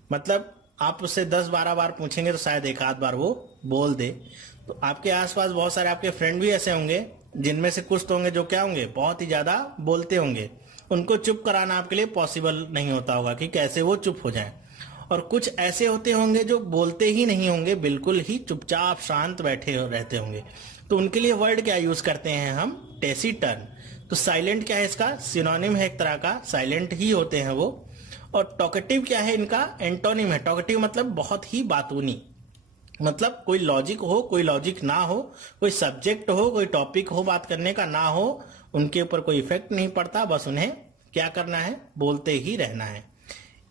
मतलब आप उससे 10-12 बार पूछेंगे तो शायद एक आध बार वो बोल दे। तो आपके आसपास बहुत सारे आपके फ्रेंड भी ऐसे होंगे जिनमें से कुछ तो होंगे जो क्या होंगे, बहुत ही ज्यादा बोलते होंगे। उनको चुप कराना आपके लिए पॉसिबल नहीं होता होगा कि कैसे वो चुप हो जाएं। और कुछ ऐसे होते होंगे जो बोलते ही नहीं होंगे, बिल्कुल ही चुपचाप शांत बैठे रहते होंगे। तो उनके लिए वर्ड क्या यूज करते हैं हम, टेसिटर्न। तो साइलेंट क्या है, इसका सिनोनिम है एक तरह का, साइलेंट ही होते हैं वो। और टॉकेटिव क्या है, इनका एंटोनिम है। टॉकेटिव मतलब बहुत ही बातूनी, मतलब कोई लॉजिक हो, कोई लॉजिक ना हो, कोई सब्जेक्ट हो, कोई टॉपिक हो बात करने का ना हो, उनके ऊपर कोई इफेक्ट नहीं पड़ता, बस उन्हें क्या करना है, बोलते ही रहना है।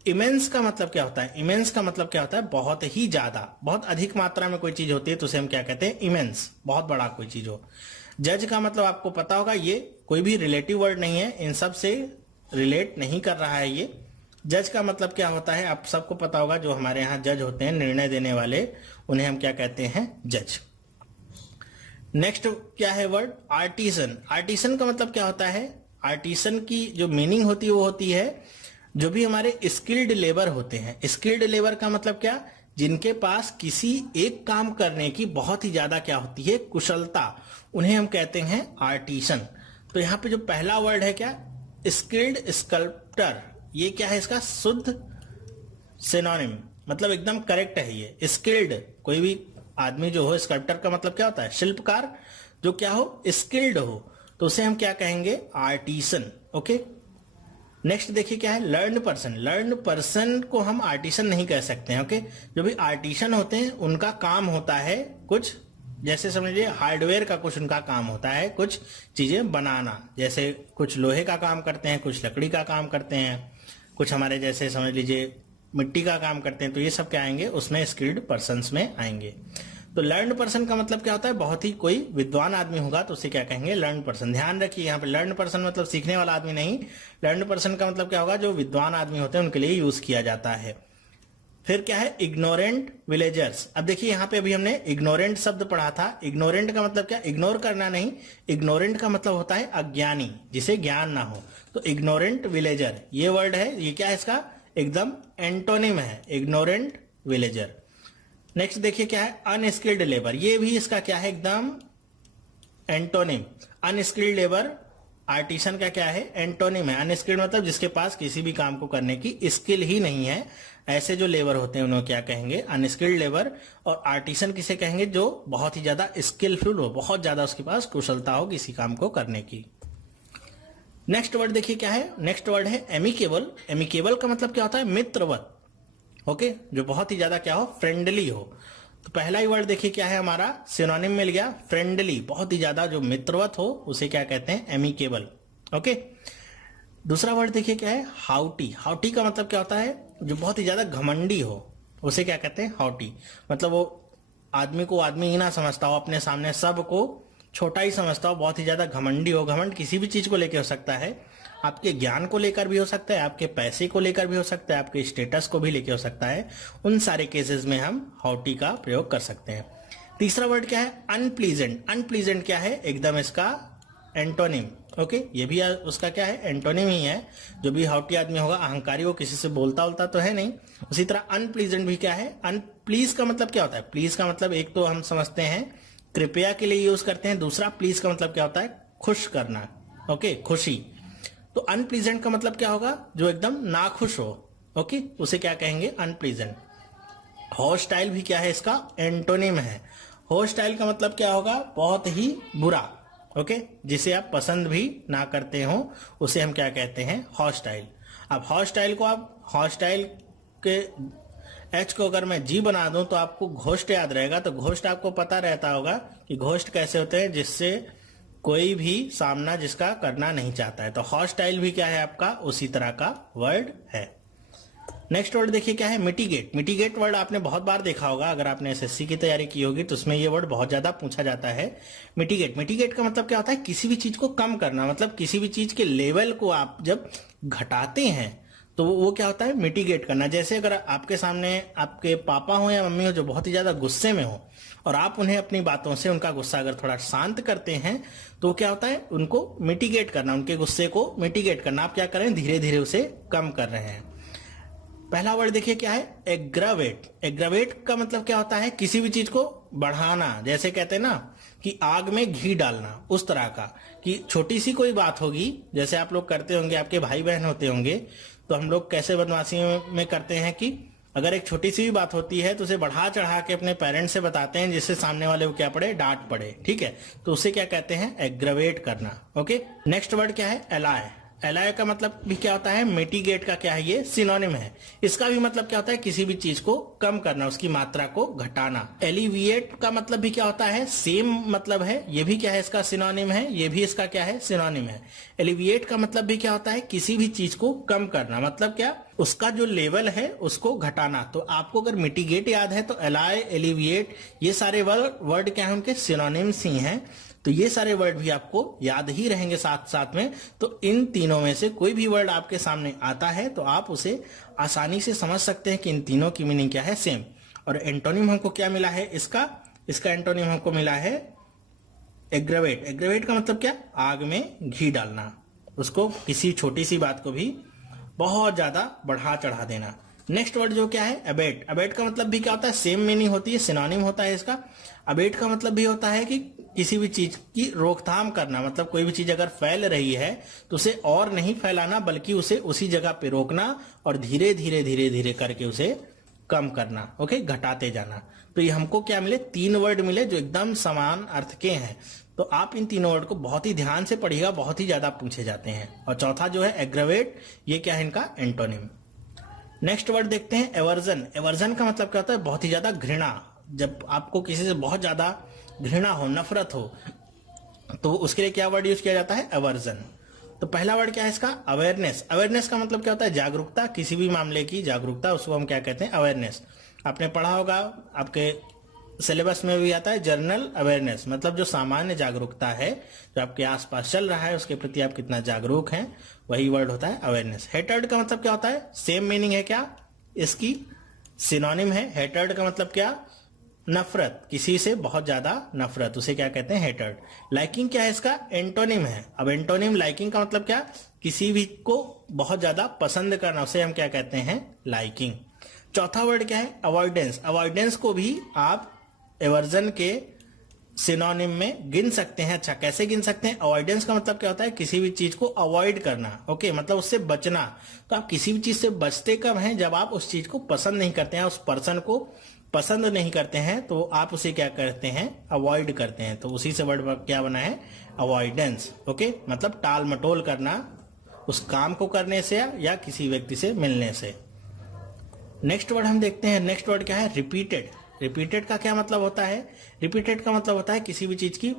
इमेंस का मतलब क्या होता है, इमेंस का मतलब क्या होता है, बहुत ही ज्यादा, बहुत अधिक मात्रा में कोई चीज होती है तो उसे हम क्या कहते हैं, इमेंस, बहुत बड़ा कोई चीज हो। जज का मतलब आपको पता होगा, ये कोई भी रिलेटिव वर्ड नहीं है, इन सब से रिलेट नहीं कर रहा है ये। जज का मतलब क्या होता है आप सबको पता होगा, जो हमारे यहाँ जज होते हैं, निर्णय देने वाले, उन्हें हम क्या कहते हैं, जज। नेक्स्ट क्या है वर्ड, आर्टिसन। आर्टिसन का मतलब क्या होता है, आर्टिसन की जो मीनिंग होती है वो होती है जो भी हमारे स्किल्ड लेबर होते हैं। स्किल्ड लेबर का मतलब क्या, जिनके पास किसी एक काम करने की बहुत ही ज्यादा क्या होती है, कुशलता, उन्हें हम कहते हैं आर्टिसन। तो यहाँ पे जो पहला वर्ड है क्या, स्किल्ड स्कल्प्टर, ये क्या है, इसका शुद्ध सिनोनिम, मतलब एकदम करेक्ट है ये। स्किल्ड कोई भी आदमी जो हो, स्कल्प्टर का मतलब क्या होता है, शिल्पकार, जो क्या हो, स्किल्ड हो, तो उसे हम क्या कहेंगे, आर्टिसन। ओके। नेक्स्ट देखिए क्या है, लर्न पर्सन। लर्न पर्सन को हम आर्टिसन नहीं कह सकते हैं। ओके। जो भी आर्टिसन होते हैं उनका काम होता है कुछ, जैसे समझिए हार्डवेयर का कुछ उनका काम होता है, कुछ चीजें बनाना, जैसे कुछ लोहे का काम करते हैं, कुछ लकड़ी का काम करते हैं, कुछ हमारे जैसे समझ लीजिए मिट्टी का काम करते हैं। तो ये सब क्या आएंगे, उसमें स्किल्ड पर्सन्स में आएंगे। तो लर्न पर्सन का मतलब क्या होता है, बहुत ही कोई विद्वान आदमी होगा तो उसे क्या कहेंगे, लर्न पर्सन। ध्यान रखिए यहाँ पे लर्न पर्सन मतलब सीखने वाला आदमी नहीं, लर्न पर्सन का मतलब क्या होगा, जो विद्वान आदमी होते हैं उनके लिए यूज किया जाता है। फिर क्या है, इग्नोरेंट विलेजर्स। अब देखिए यहाँ पे अभी हमने इग्नोरेंट शब्द पढ़ा था। इग्नोरेंट का मतलब क्या, इग्नोर करना नहीं, इग्नोरेंट का मतलब होता है अज्ञानी, जिसे ज्ञान ना हो। तो इग्नोरेंट विलेजर ये वर्ड है, ये क्या है, इसका एकदम एंटोनिम है, इग्नोरेंट विलेजर। नेक्स्ट देखिए क्या है, अनस्किल्ड लेबर, ये भी इसका क्या है, एकदम एंटोनिम। अनस्किल्ड लेबर आर्टिसन का क्या है, एंटोनिम है। अनस्किल्ड मतलब जिसके पास किसी भी काम को करने की स्किल ही नहीं है, ऐसे जो लेबर होते हैं उन्हें क्या कहेंगे, अनस्किल्ड लेबर। और आर्टिसन किसे कहेंगे, जो बहुत ही ज्यादा स्किलफुल हो, बहुत ज्यादा उसके पास कुशलता हो किसी काम को करने की। नेक्स्ट वर्ड देखिए क्या है, नेक्स्ट वर्ड है एमिकेबल। एमिकेबल का मतलब क्या होता है, मित्रवत। ओके, जो बहुत ही ज्यादा क्या हो, फ्रेंडली हो। तो पहला ही वर्ड देखिए क्या है हमारा, सिनोनिम मिल गया, फ्रेंडली, बहुत ही ज्यादा जो मित्रवत हो उसे क्या कहते हैं, एमिकेबल। ओके। दूसरा वर्ड देखिए क्या है, हाउटी। हाउटी का मतलब क्या होता है, जो बहुत ही ज्यादा घमंडी हो उसे क्या कहते हैं, हाउटी। मतलब वो आदमी को आदमी ही ना समझता हो, अपने सामने सबको छोटा ही समझता हो, बहुत ही ज्यादा घमंडी हो। घमंड किसी भी चीज को लेकर हो सकता है, आपके ज्ञान को लेकर भी हो सकता है, आपके पैसे को लेकर भी हो सकता है, आपके स्टेटस को भी लेकर हो सकता है। उन सारे केसेस में हम हाउटी का प्रयोग कर सकते हैं। तीसरा वर्ड क्या है, अनप्लीजेंट। अनप्लीजेंट क्या है, एकदम इसका एंटोनिम। ओके, ये भी उसका क्या है, एंटोनिम ही है। जो भी हाउटी आदमी होगा, अहंकारी हो, किसी से बोलता उलता तो है नहीं। उसी तरह अनप्लीजेंट भी क्या है, अनप्लीज का मतलब क्या होता है, प्लीज का मतलब एक तो हम समझते हैं कृपया के लिए यूज करते हैं, दूसरा प्लीज का मतलब क्या होता है, खुश करना। ओके, खुशी। तो अनप्लीजेंट का मतलब क्या होगा, जो एकदम नाखुश हो। ओके, उसे क्या कहेंगे, अनप्लीजेंट। हॉस्टाइल भी क्या है, इसका एंटोनिम है। हॉस्टाइल का मतलब क्या होगा, बहुत ही बुरा, ओके, जिसे आप पसंद भी ना करते हो उसे हम क्या कहते हैं, हॉस्टाइल। अब हॉस्टाइल को आप हॉस्टाइल के एच को अगर मैं जी बना दूं तो आपको घोस्ट याद रहेगा। तो घोस्ट आपको पता रहता होगा कि घोस्ट कैसे होते हैं, जिससे कोई भी सामना जिसका करना नहीं चाहता है। तो हॉस्टाइल भी क्या है आपका उसी तरह का वर्ड है। नेक्स्ट वर्ड देखिए क्या है, मिटिगेट। मिटिगेट वर्ड आपने बहुत बार देखा होगा, अगर आपने एसएससी की तैयारी की होगी तो उसमें ये वर्ड बहुत ज्यादा पूछा जाता है। मिटिगेट, मिटिगेट का मतलब क्या होता है, किसी भी चीज को कम करना, मतलब किसी भी चीज के लेवल को आप जब घटाते हैं तो वो क्या होता है, मिटिगेट करना। जैसे अगर आपके सामने आपके पापा हो या मम्मी हो जो बहुत ही ज्यादा गुस्से में हो और आप उन्हें अपनी बातों से उनका गुस्सा अगर थोड़ा शांत करते हैं तो क्या होता है, उनको मिटिगेट करना, उनके गुस्से को मिटिगेट करना। आप क्या करें, धीरे धीरे उसे कम कर रहे हैं। पहला वर्ड देखिए क्या है, एग्रावेट। एग्रावेट का मतलब क्या होता है, किसी भी चीज को बढ़ाना। जैसे कहते हैं ना कि आग में घी डालना, उस तरह का कि छोटी सी कोई बात होगी, जैसे आप लोग करते होंगे, आपके भाई बहन होते होंगे, तो हम लोग कैसे बदमाशी में करते हैं कि अगर एक छोटी सी भी बात होती है तो उसे बढ़ा चढ़ा के अपने पेरेंट्स से बताते हैं, जिससे सामने वाले को क्या पड़े, डांट पड़े, ठीक है। तो उसे क्या कहते हैं, एग्रावेट करना, ओके। नेक्स्ट वर्ड क्या है, एलाय। एलाय का मतलब भी क्या होता है, मिटिगेट का क्या है, ये सिनोनिम है। इसका भी मतलब क्या होता है, किसी भी चीज को कम करना, उसकी मात्रा को घटाना। एलिविएट का मतलब भी क्या होता है, सेम मतलब है, ये भी क्या है, इसका सिनोनिम है, ये भी इसका क्या है, सिनोनिम है। एलिविएट का मतलब भी क्या होता है, किसी भी चीज को कम करना, मतलब क्या, उसका जो लेवल है उसको घटाना। तो आपको अगर मिटिगेट याद है तो एलाय, एलिविएट, ये सारे वर्ड क्या है, उनके सिनोनिम्स ही हैं। तो ये सारे वर्ड भी आपको याद ही रहेंगे साथ साथ में। तो इन तीनों में से कोई भी वर्ड आपके सामने आता है तो आप उसे आसानी से समझ सकते हैं कि इन तीनों की मीनिंग क्या है, सेम। और एंटोनिम हमको क्या मिला है, इसका एंटोनिम हमको मिला है एग्रावेट। एग्रावेट का मतलब क्या, आग में घी डालना, उसको किसी छोटी सी बात को भी बहुत ज्यादा बढ़ा चढ़ा देना। नेक्स्ट वर्ड जो क्या है, अबेट। अबेट का मतलब भी क्या होता है, सेम मीनिंग होती है, सिनोनिम होता है इसका। अबेट का मतलब भी होता है कि किसी भी चीज की रोकथाम करना, मतलब कोई भी चीज अगर फैल रही है तो उसे और नहीं फैलाना, बल्कि उसे उसी जगह पे रोकना और धीरे धीरे धीरे धीरे करके उसे कम करना, ओके, घटाते जाना। तो ये हमको क्या मिले, 3 वर्ड मिले जो एकदम समान अर्थ के हैं। तो आप इन तीनों वर्ड को बहुत ही ध्यान से पढ़िएगा, बहुत ही ज्यादा पूछे जाते हैं। और चौथा जो है एग्रावेट, ये क्या है, इनका एंटोनिम। नेक्स्ट वर्ड देखते हैं, एवर्जन। एवर्जन का मतलब क्या होता है, बहुत ही ज्यादा घृणा। जब आपको किसी से बहुत ज्यादा घृणा हो, नफरत हो, तो उसके लिए क्या वर्ड यूज किया जाता है, एवर्जन। तो पहला वर्ड क्या है इसका, अवेयरनेस। अवेयरनेस का मतलब क्या होता है, जागरूकता, किसी भी मामले की जागरूकता, उसको हम क्या कहते हैं, अवेयरनेस। आपने पढ़ा होगा, आपके सिलेबस में भी आता है जनरल अवेयरनेस, मतलब जो सामान्य जागरूकता है, जो आपके आसपास चल रहा है उसके प्रति आप कितना जागरूक हैं, वही वर्ड होता है अवेयरनेस। हेटर्ड का मतलब क्या होता है, सेम मीनिंग है क्या, इसकी सिनोनिम है। हेटर्ड का मतलब क्या, नफरत, किसी से बहुत ज्यादा नफरत, उसे क्या कहते हैं, हेटर्ड। लाइकिंग क्या है इसका, एंटोनिम है। अब एंटोनिम लाइकिंग का मतलब क्या, किसी भी को बहुत ज्यादा पसंद करना, उसे हम क्या कहते हैं, लाइकिंग। चौथा वर्ड क्या है, अवॉइडेंस। अवॉइडेंस को भी आप एवर्जन के सिनोनिम में गिन सकते हैं। अच्छा, कैसे गिन सकते हैं, अवॉइडेंस का मतलब क्या होता है, किसी भी चीज को अवॉइड करना, ओके, मतलब उससे बचना। तो आप किसी भी चीज से बचते कब हैं, जब आप उस चीज को पसंद नहीं करते हैं, उस पर्सन को पसंद नहीं करते हैं, तो आप उसे क्या करते हैं, अवॉइड करते हैं। तो उसी से वर्ड क्या बना है, अवॉइडेंस, ओके, मतलब टाल मटोल करना उस काम को करने से या किसी व्यक्ति से मिलने से। नेक्स्ट वर्ड हम देखते हैं, नेक्स्ट वर्ड क्या है, रिपीटेड। रिपीटेड का क्या मतलब होता है, रिपीटेड का मतलब होता है किसी भी चीज की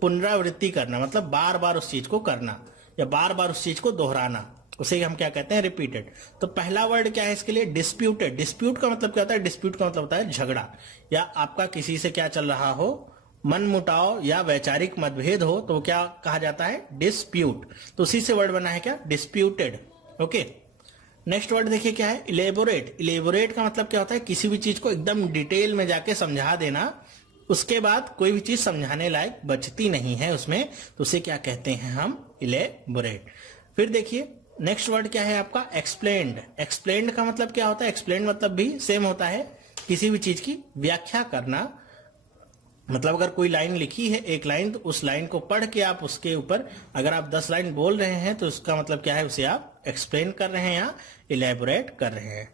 पुनरावृत्ति करना, मतलब बार बार उस चीज को करना या बार बार उस चीज को दोहराना, उसे हम क्या कहते हैं, रिपीटेड। तो पहला वर्ड क्या है इसके लिए, डिस्प्यूटेड। डिस्प्यूट का मतलब क्या होता है, डिस्प्यूट का मतलब होता है झगड़ा, या आपका किसी से क्या चल रहा हो, मनमुटाव या वैचारिक मतभेद हो, तो क्या कहा जाता है, डिस्प्यूट। तो उसी से वर्ड बना है क्या, डिस्प्यूटेड, ओके। नेक्स्ट वर्ड देखिए क्या है, इलेबोरेट। इलेबोरेट का मतलब क्या होता है, किसी भी चीज को एकदम डिटेल में जाके समझा देना, उसके बाद कोई भी चीज समझाने लायक बचती नहीं है उसमें, तो उसे क्या कहते हैं हम, इलेबोरेट। फिर देखिए नेक्स्ट वर्ड क्या है आपका, एक्सप्लेन्ड। एक्सप्लेन्ड का मतलब क्या होता है, एक्सप्लेन्ड मतलब भी सेम होता है, किसी भी चीज की व्याख्या करना। मतलब अगर कोई लाइन लिखी है, एक लाइन, तो उस लाइन को पढ़ के आप उसके ऊपर अगर आप 10 लाइन बोल रहे हैं तो उसका मतलब क्या है, उसे आप एक्सप्लेन कर रहे हैं या इलेबोरेट कर रहे हैं।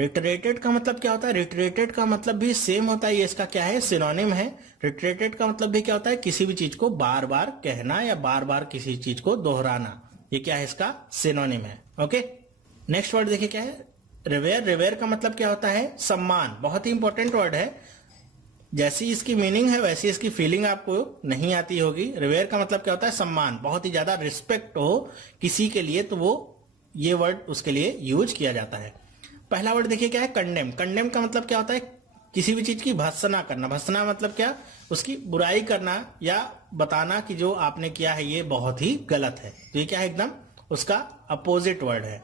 रिटरेटेड का मतलब क्या होता है? रिटरेटेड का मतलब भी सेम होता है, ये इसका क्या है? सिनोनिम है। रिटरेटेड का मतलब भी क्या होता है? किसी भी चीज को बार बार कहना या बार बार किसी चीज को दोहराना, ये क्या है? इसका सिनोनिम है। ओके, नेक्स्ट वर्ड देखिए क्या है? रिवेयर। रिवेयर का मतलब क्या होता है? सम्मान। बहुत ही इंपॉर्टेंट वर्ड है। जैसी इसकी मीनिंग है वैसी इसकी फीलिंग आपको नहीं आती होगी। रिवेयर का मतलब क्या होता है? सम्मान, बहुत ही ज्यादा रिस्पेक्ट हो किसी के लिए तो वो ये वर्ड उसके लिए यूज किया जाता है। पहला वर्ड देखिए क्या है? कंडेम। कंडेम का मतलब क्या होता है? किसी भी चीज की भर्त्सना करना। भर्त्सना मतलब क्या? उसकी बुराई करना या बताना कि जो आपने किया है ये बहुत ही गलत है। तो ये क्या है? एकदम उसका अपोजिट वर्ड है।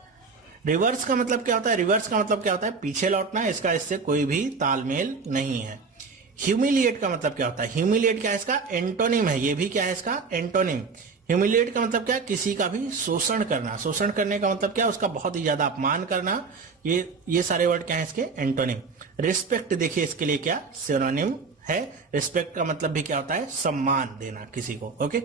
रिवर्स का मतलब क्या होता है? रिवर्स का मतलब क्या होता है? पीछे लौटना। इसका इससे कोई भी तालमेल नहीं है। ह्यूमिलिएट का मतलब क्या होता है? ह्यूमिलिएट क्या है? इसका एंटोनिम है। ये भी क्या है? इसका एंटोनिम। ह्यूमिलिएट का मतलब क्या? किसी का भी शोषण करना। शोषण करने का मतलब क्या? उसका बहुत ही ज्यादा अपमान करना। ये सारे वर्ड क्या है इसके? एंटोनिम। रिस्पेक्ट देखिए इसके लिए क्या सिनोनिम है? रिस्पेक्ट का मतलब भी क्या होता है? सम्मान देना किसी को। ओके,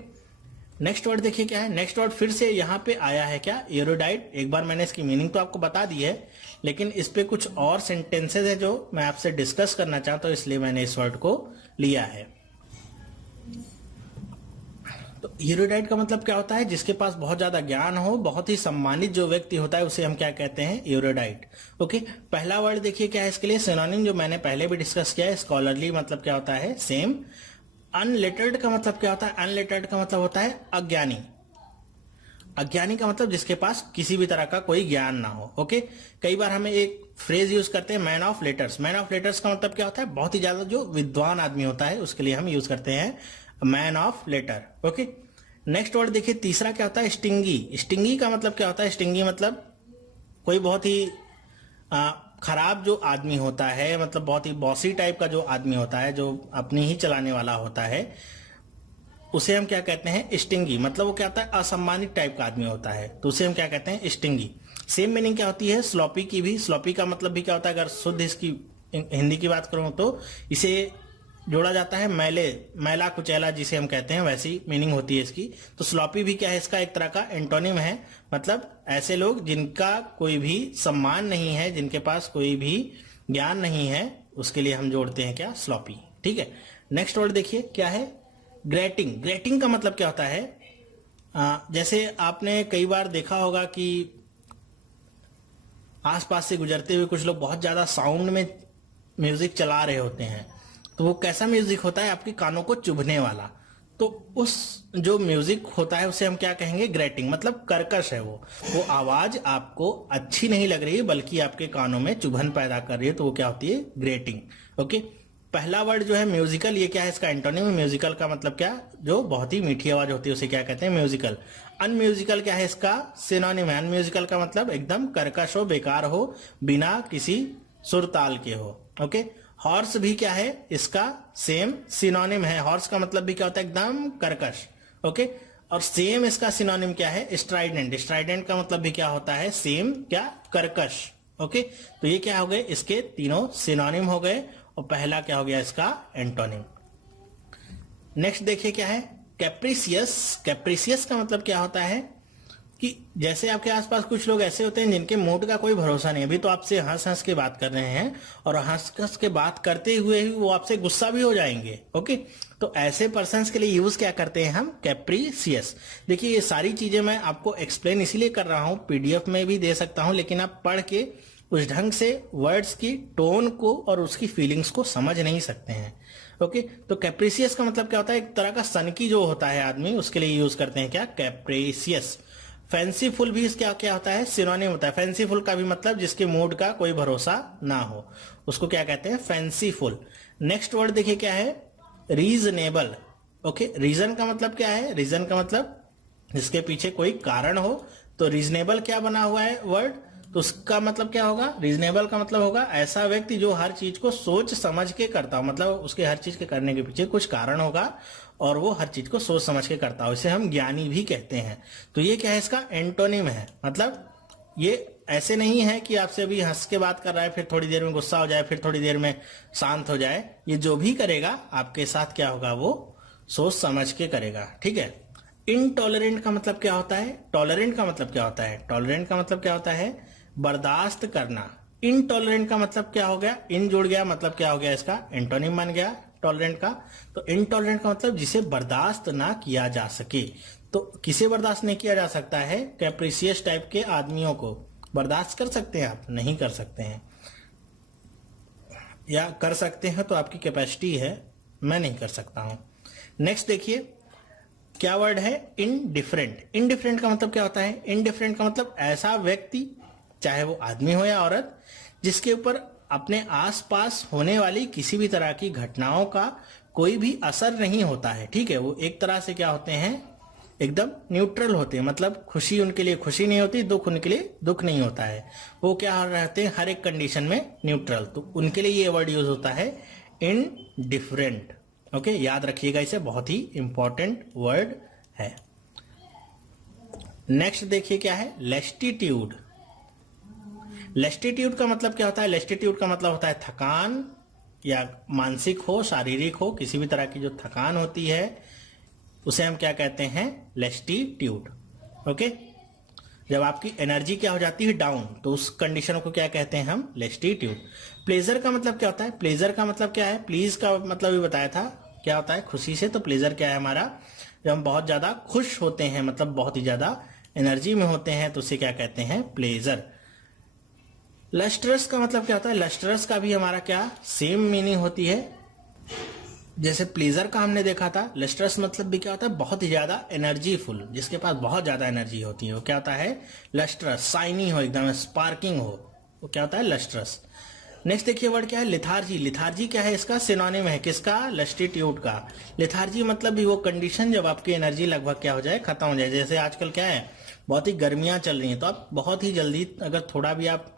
नेक्स्ट वर्ड देखिए क्या है? नेक्स्ट वर्ड फिर से यहां पे आया है क्या? एरोडाइट। एक बार मैंने इसकी मीनिंग तो आपको बता दी है, लेकिन इस पे कुछ और सेंटेंसेस है जो मैं आपसे डिस्कस करना चाहता हूं, इसलिए मैंने इस वर्ड को लिया है। तो एरोडाइट का मतलब क्या होता है? जिसके पास बहुत ज्यादा ज्ञान हो, बहुत ही सम्मानित जो व्यक्ति होता है उसे हम क्या कहते हैं? एरोडाइट। ओके, पहला वर्ड देखिए क्या है इसके लिए? सिनोनिम जो मैंने पहले भी डिस्कस किया है। स्कॉलरली मतलब क्या होता है? सेम। अनलेटर्ड का मतलब क्या होता है? अनलेटर्ड का मतलब होता है अज्ञानी। अज्ञानी का मतलब जिसके पास किसी भी तरह का कोई ज्ञान ना हो। ओके, कई बार हमें एक फ्रेज यूज करते हैं man of letters. Man of letters का मतलब क्या होता है? बहुत ही ज्यादा जो विद्वान आदमी होता है उसके लिए हम यूज करते हैं man of letter. Okay, next word देखिए तीसरा क्या होता है? स्टिंगी। स्टिंगी का मतलब क्या होता है? स्टिंगी मतलब कोई बहुत ही खराब जो आदमी होता है, मतलब बहुत ही बॉसी टाइप का जो आदमी होता है, जो अपनी ही चलाने वाला होता है, उसे हम क्या कहते हैं? स्टिंगी। मतलब वो क्या होता है? असम्मानित टाइप का आदमी होता है, तो उसे हम क्या कहते हैं? स्टिंगी। सेम मीनिंग क्या होती है स्लॉपी की भी? स्लॉपी का मतलब भी क्या होता है? अगर शुद्ध इसकी हिंदी की बात करूं तो इसे जोड़ा जाता है मैले, मैला कुचैला जिसे हम कहते हैं, वैसी मीनिंग होती है इसकी। तो स्लॉपी भी क्या है? इसका एक तरह का एंटोनिम है। मतलब ऐसे लोग जिनका कोई भी सम्मान नहीं है, जिनके पास कोई भी ज्ञान नहीं है, उसके लिए हम जोड़ते हैं क्या? स्लॉपी। ठीक है, नेक्स्ट वर्ड देखिए क्या है? ग्रेटिंग। ग्रेटिंग का मतलब क्या होता है? जैसे आपने कई बार देखा होगा कि आसपास से गुजरते हुए कुछ लोग बहुत ज्यादा साउंड में म्यूजिक चला रहे होते हैं, तो वो कैसा म्यूजिक होता है? आपके कानों को चुभने वाला। तो उस जो म्यूजिक होता है उसे हम क्या कहेंगे? ग्रेटिंग। मतलब कर्कश है वो आवाज आपको अच्छी नहीं लग रही है बल्कि आपके कानों में चुभन पैदा कर रही है, तो वो क्या होती है? ग्रेटिंग। ओके, पहला वर्ड जो है म्यूजिकल, ये क्या है? इसका एंटोनिम। म्यूजिकल का मतलब क्या? जो बहुत ही मीठी आवाज होती है उसे क्या कहते हैं? म्यूजिकल। अनम्यूजिकल क्या है? इसका सिनोनिम है। अनम्यूजिकल का मतलब एकदम कर्कश हो, बेकार हो, बिना किसी सुर ताल के हो। ओके, हॉर्स भी क्या है? इसका सेम सिनोनिम है। हॉर्स का मतलब भी क्या होता है? एकदम कर्कश। ओके, और सेम इसका सिनोनिम क्या है? स्ट्राइडेंट। स्ट्राइडेंट का मतलब भी क्या होता है? सेम क्या? कर्कश। ओके, तो ये क्या हो गए? इसके तीनों सिनोनिम हो गए, और पहला क्या हो गया? इसका एंटोनिम। नेक्स्ट देखिए क्या है? कैप्रिसियस। कैप्रिसियस का मतलब क्या होता है? कि जैसे आपके आसपास कुछ लोग ऐसे होते हैं जिनके मूड का कोई भरोसा नहीं। अभी तो आपसे हंस हंस के बात कर रहे हैं, और हंस हंस के बात करते हुए ही वो आपसे गुस्सा भी हो जाएंगे। ओके, तो ऐसे पर्सन्स के लिए यूज क्या करते हैं हम? कैप्रिसियस। देखिए ये सारी चीजें मैं आपको एक्सप्लेन इसीलिए कर रहा हूं, पीडीएफ में भी दे सकता हूं, लेकिन आप पढ़ के उस ढंग से वर्ड्स की टोन को और उसकी फीलिंग्स को समझ नहीं सकते हैं। ओके, तो कैप्रिसियस का मतलब क्या होता है? एक तरह का सनकी जो होता है आदमी, उसके लिए यूज करते हैं क्या? कैप्रिसियस। फैंसीफुल भी इसका क्या होता है? सिनोनिम होता है। फैंसीफुल का भी मतलब जिसके मूड का कोई भरोसा ना हो, उसको क्या कहते हैं? फैंसीफुल। नेक्स्ट वर्ड देखिए क्या है? रीजनेबल। ओके, रीजन का मतलब क्या है? रीजन का मतलब जिसके पीछे कोई कारण हो। तो रीजनेबल क्या बना हुआ है वर्ड? तो उसका मतलब क्या होगा? रीजनेबल का मतलब होगा ऐसा व्यक्ति जो हर चीज को सोच समझ के करता हो, मतलब उसके हर चीज के करने के पीछे कुछ कारण होगा और वो हर चीज को सोच समझ के करता हो, इसे हम ज्ञानी भी कहते हैं। तो ये क्या है? इसका एंटोनिम है। मतलब ये ऐसे नहीं है कि आपसे अभी हंस के बात कर रहा है, फिर थोड़ी देर में गुस्सा हो जाए, फिर थोड़ी देर में शांत हो जाए। ये जो भी करेगा आपके साथ क्या होगा? वो सोच समझ के करेगा। ठीक है, इनटॉलरेंट का मतलब क्या होता है? टॉलरेंट का मतलब क्या होता है? टॉलरेंट का मतलब क्या होता है? बर्दाश्त करना। इनटॉलरेंट का मतलब क्या हो गया, इन जुड़ गया, मतलब क्या हो गया इसका एंटोनिम बन गया टॉलरेंट का। तो इनटॉलरेंट का मतलब जिसे बर्दाश्त ना किया जा सके। तो किसे बर्दाश्त नहीं किया जा सकता है, कैप्रिसियस टाइप के आदमियों को। बर्दाश्त कर सकते हैं आप, नहीं कर सकते हैं, या कर सकते हैं तो आपकी कैपेसिटी है, मैं नहीं कर सकता हूं। नेक्स्ट देखिए क्या वर्ड है, इनडिफरेंट। इनडिफरेंट का मतलब क्या होता है, इनडिफरेंट का मतलब ऐसा व्यक्ति, चाहे वो आदमी हो या औरत, जिसके ऊपर अपने आसपास होने वाली किसी भी तरह की घटनाओं का कोई भी असर नहीं होता है। ठीक है, वो एक तरह से क्या होते हैं, एकदम न्यूट्रल होते हैं, मतलब खुशी उनके लिए खुशी नहीं होती, दुख उनके लिए दुख नहीं होता है, वो क्या रहते हैं हर एक कंडीशन में न्यूट्रल। तो उनके लिए ये वर्ड यूज होता है इनडिफरेंट। ओके, याद रखिएगा इसे, बहुत ही इंपॉर्टेंट वर्ड है। नेक्स्ट देखिए क्या है, लेस्टिट्यूड। लेस्टिट्यूड का मतलब क्या होता है, लेस्टिट्यूड का मतलब होता है थकान, या मानसिक हो, शारीरिक हो, किसी भी तरह की जो थकान होती है उसे हम क्या कहते हैं, लेस्टिट्यूड। ओके, जब आपकी एनर्जी क्या हो जाती है, डाउन, तो उस कंडीशन को क्या कहते हैं हम, लेस्टिट्यूड। प्लेजर का मतलब क्या होता है, प्लेजर का मतलब क्या है, प्लीज का मतलब भी बताया था, क्या होता है खुशी से। तो प्लेजर क्या है हमारा, जब हम बहुत ज्यादा खुश होते हैं, मतलब बहुत ही ज्यादा एनर्जी में होते हैं, तो उसे क्या कहते हैं, प्लेजर। लस्ट्रस का मतलब क्या होता है, लस्ट्रस का भी हमारा क्या सेम मीनिंग होती है, जैसे प्लेजर का हमने देखा था। लस्ट्रस मतलब भी क्या होता है, बहुत ही ज्यादा एनर्जीफुल, जिसके पास बहुत ज्यादा एनर्जी होती है, वो क्या होता है लस्ट्रस। शाइनी हो, एकदम स्पार्किंग हो, वो क्या होता है लस्ट्रस। नेक्स्ट देखिए वर्ड क्या है, लिथार्जी। लिथार्जी क्या है, इसका सिनोनिम है किसका, लेस्टिट्यूड का। लिथार्जी मतलब भी वो कंडीशन जब आपकी एनर्जी लगभग क्या हो जाए, खत्म हो जाए। जैसे आजकल क्या है, बहुत ही गर्मियां चल रही हैं, तो आप बहुत ही जल्दी अगर थोड़ा भी आप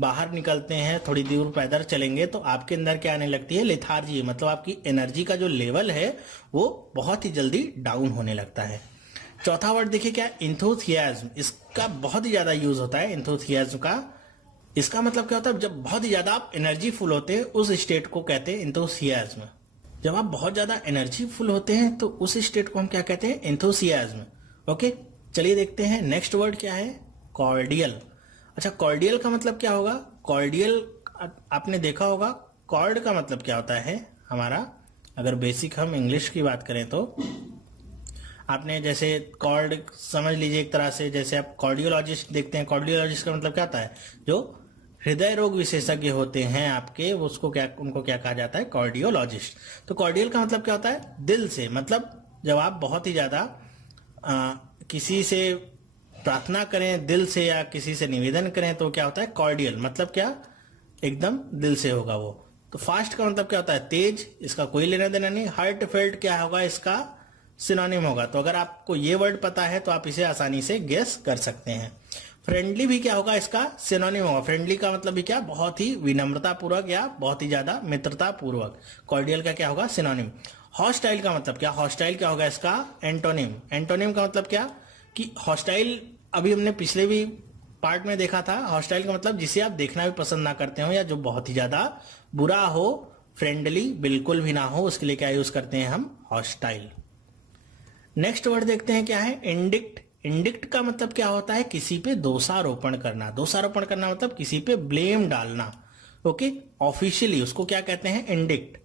बाहर निकलते हैं, थोड़ी दूर पैदल चलेंगे, तो आपके अंदर क्या आने लगती है, लेथार्जी, मतलब आपकी एनर्जी का जो लेवल है वो बहुत ही जल्दी डाउन होने लगता है। चौथा वर्ड देखिए क्या, इंथुसियाज्म। इसका बहुत ही ज्यादा यूज होता है इंथुसियाज्म का। इसका मतलब क्या होता है, जब बहुत ही ज्यादा आप एनर्जी फुल होते हैं उस स्टेट को कहते हैं इंथुसियाज्म। जब आप बहुत ज्यादा एनर्जी फुल होते हैं तो उस स्टेट को हम क्या कहते हैं, इंथुसियाज्म। ओके, चलिए देखते हैं नेक्स्ट वर्ड क्या है, कॉर्डियल। अच्छा, कॉर्डियल का मतलब क्या होगा, कॉर्डियल आपने देखा होगा, कॉर्ड का मतलब क्या होता है हमारा, अगर बेसिक हम इंग्लिश की बात करें तो आपने जैसे कॉर्ड समझ लीजिए एक तरह से, जैसे आप कार्डियोलॉजिस्ट देखते हैं, कार्डियोलॉजिस्ट का मतलब क्या होता है, जो हृदय रोग विशेषज्ञ होते हैं आपके, उसको क्या, उनको क्या कहा जाता है, कार्डियोलॉजिस्ट। तो कार्डियल का मतलब क्या होता है, दिल से, मतलब जब आप बहुत ही ज्यादा किसी से प्रार्थना करें दिल से, या किसी से निवेदन करें, तो क्या होता है कॉर्डियल, मतलब क्या एकदम दिल से होगा वो। तो फास्ट का मतलब क्या होता है, तेज, इसका कोई लेना देना नहीं। हार्ट फेल्ट क्या होगा, इसका सिनोनिम होगा। तो अगर आपको ये वर्ड पता है तो आप इसे आसानी से गेस कर सकते हैं। फ्रेंडली भी क्या होगा, इसका सिनोनिम होगा। फ्रेंडली का मतलब भी क्या, बहुत ही विनम्रता पूर्वक या बहुत ही ज्यादा मित्रता पूर्वक। कॉर्डियल का क्या होगा, सिनोनिम। हॉस्टाइल का मतलब क्या, हॉस्टाइल क्या होगा इसका, एंटोनिम। एंटोनिम का मतलब क्या, कि हॉस्टाइल अभी हमने पिछले भी पार्ट में देखा था। हॉस्टाइल का मतलब जिसे आप देखना भी पसंद ना करते हो, या जो बहुत ही ज्यादा बुरा हो। फ्रेंडली बिल्कुल भी ना हो, उसके लिए क्या यूज करते हैं हम, हॉस्टाइल। नेक्स्ट वर्ड देखते हैं क्या है, इंडिक्ट। इंडिक्ट का मतलब क्या होता है, किसी पे दोषारोपण करना। दोषारोपण करना मतलब किसी पे ब्लेम डालना। ओके, ऑफिशियली उसको क्या कहते हैं, इंडिक्ट।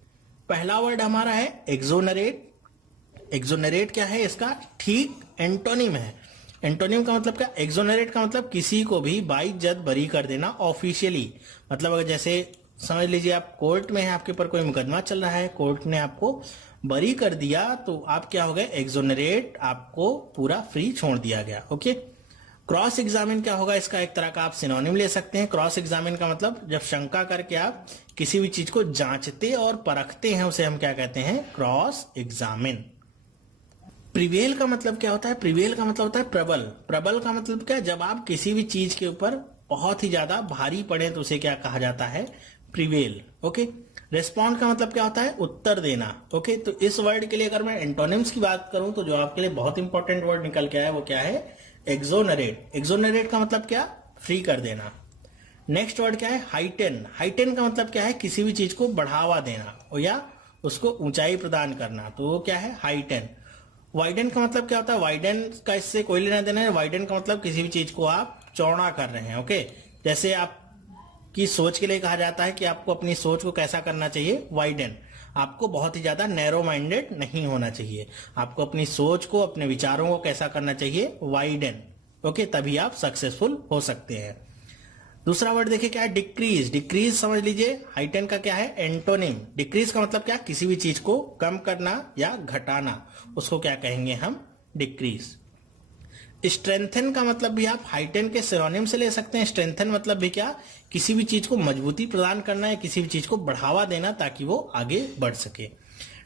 पहला वर्ड हमारा है एक्सोनरेट। एक्सोनरेट क्या है, इसका ठीक एंटोनिम है। एंटोनिम का मतलब क्या, एक्सोनरेट का मतलब किसी को भी बाइज्जत बरी कर देना ऑफिशियली। मतलब अगर जैसे समझ लीजिए आप कोर्ट में हैं, आपके ऊपर कोई मुकदमा चल रहा है, कोर्ट ने आपको बरी कर दिया, तो आप क्या हो गए, एक्सोनरेट, आपको पूरा फ्री छोड़ दिया गया। ओके, क्रॉस एग्जामिन क्या होगा, इसका एक तरह का आप सिनोनिम ले सकते हैं। क्रॉस एग्जामिन का मतलब जब शंका करके आप किसी भी चीज को जांचते और परखते हैं, उसे हम क्या कहते हैं, क्रॉस एग्जामिन। प्रिवेल का मतलब क्या होता है, प्रिवेल का मतलब होता है प्रबल। प्रबल का मतलब क्या, जब आप किसी भी चीज के ऊपर बहुत ही ज्यादा भारी पड़े तो उसे क्या कहा जाता है, प्रिवेल। ओके, रेस्पॉन्ड का मतलब क्या होता है, उत्तर देना। ओके, तो इस वर्ड के लिए अगर मैं एंटोनिम्स की बात करूं तो जो आपके लिए बहुत इंपॉर्टेंट वर्ड निकल के आया वो क्या है, एक्सोनरेट। एक्सोनरेट का मतलब क्या, फ्री कर देना। नेक्स्ट वर्ड क्या है, हाइटेन। हाइटेन का मतलब क्या है, किसी भी चीज को बढ़ावा देना या उसको ऊंचाई प्रदान करना, तो वो क्या है, हाइटेन। वाइडन का मतलब क्या होता है, वाइडन का इससे कोई लेना देना है। वाइडन का मतलब किसी भी चीज को आप चौड़ा कर रहे हैं। ओके, जैसे आप की सोच के लिए कहा जाता है कि आपको अपनी सोच को कैसा करना चाहिए, वाइडन। आपको बहुत ही ज्यादा नैरो माइंडेड नहीं होना चाहिए। आपको अपनी सोच को, अपने विचारों को कैसा करना चाहिए, वाइडन। ओके, तभी आप सक्सेसफुल हो सकते हैं। दूसरा वर्ड देखिए क्या है, डिक्रीज। डिक्रीज समझ लीजिए, हाइटन का क्या है, एंटोनिम। डिक्रीज का मतलब क्या, किसी भी चीज को कम करना या घटाना, उसको क्या कहेंगे हम, डिक्रीज। स्ट्रेंथन का मतलब भी आप हाइटन के सिनोनिम से ले सकते हैं। स्ट्रेंथन मतलब भी क्या, किसी भी चीज को मजबूती प्रदान करना या किसी भी चीज को बढ़ावा देना ताकि वो आगे बढ़ सके।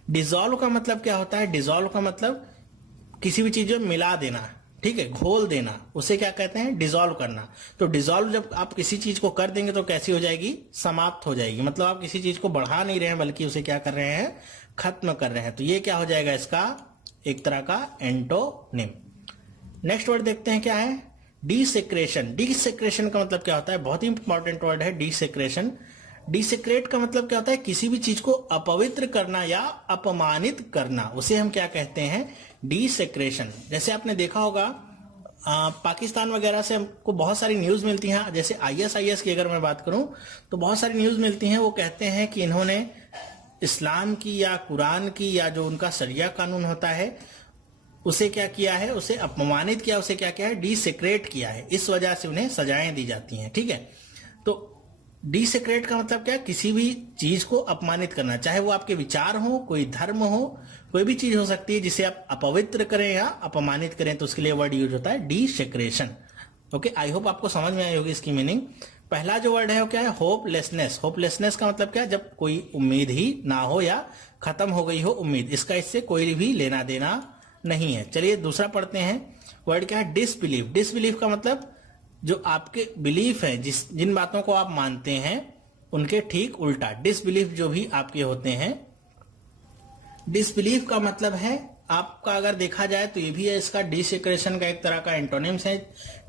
डिसॉल्व का मतलब क्या होता है, डिसॉल्व का मतलब किसी भी चीज में मिला देना, ठीक है, घोल देना, उसे क्या कहते हैं, डिसॉल्व करना। तो डिसॉल्व जब आप किसी चीज को कर देंगे तो कैसी हो जाएगी, समाप्त हो जाएगी। मतलब आप किसी चीज को बढ़ा नहीं रहे हैं बल्कि उसे क्या कर रहे हैं, खत्म कर रहे हैं। तो ये क्या हो जाएगा, इसका एक तरह का एंटोनिम। नेक्स्ट वर्ड देखते हैं क्या है, डिसेक्रेशन। डिसेक्रेशन का मतलब क्या होता है, बहुत ही इंपॉर्टेंट वर्ड है डिसेक्रेशन। डिसेक्रेट का मतलब क्या होता है, किसी भी चीज को अपवित्र करना या अपमानित करना, उसे हम क्या कहते हैं, डिसेक्रेशन। जैसे आपने देखा होगा पाकिस्तान वगैरह से हमको बहुत सारी न्यूज मिलती हैं। जैसे ISIS की अगर मैं बात करूं तो बहुत सारी न्यूज मिलती हैं, वो कहते हैं कि इन्होंने इस्लाम की या कुरान की या जो उनका शरिया कानून होता है उसे क्या किया है, उसे अपमानित किया, उसे क्या किया है, डिसेक्रेट किया है। इस वजह से उन्हें सजाएं दी जाती हैं, ठीक है। तो डिसेक्रेट का मतलब क्या, किसी भी चीज को अपमानित करना, चाहे वो आपके विचार हो, कोई धर्म हो, कोई भी चीज हो सकती है जिसे आप अपवित्र करें या अपमानित करें, तो उसके लिए वर्ड यूज होता है डिसेक्रेशन। ओके, आई होप आपको समझ में आई होगी इसकी मीनिंग। पहला जो वर्ड है वो क्या है, होपलेसनेस। होपलेसनेस का मतलब क्या, जब कोई उम्मीद ही ना हो या खत्म हो गई हो उम्मीद, इसका इससे कोई भी लेना देना नहीं है। चलिए दूसरा पढ़ते हैं, वर्ड क्या है, डिसबिलीफ। डिसबिलीफ का मतलब जो आपके बिलीफ है, जिन बातों को आप मानते हैं उनके ठीक उल्टा, डिसबिलीफ जो भी आपके होते हैं। डिसबिलीफ का मतलब है आपका, अगर देखा जाए तो ये भी है, इसका डिसेक्रेशन का एक तरह का एंटोनिम्स है।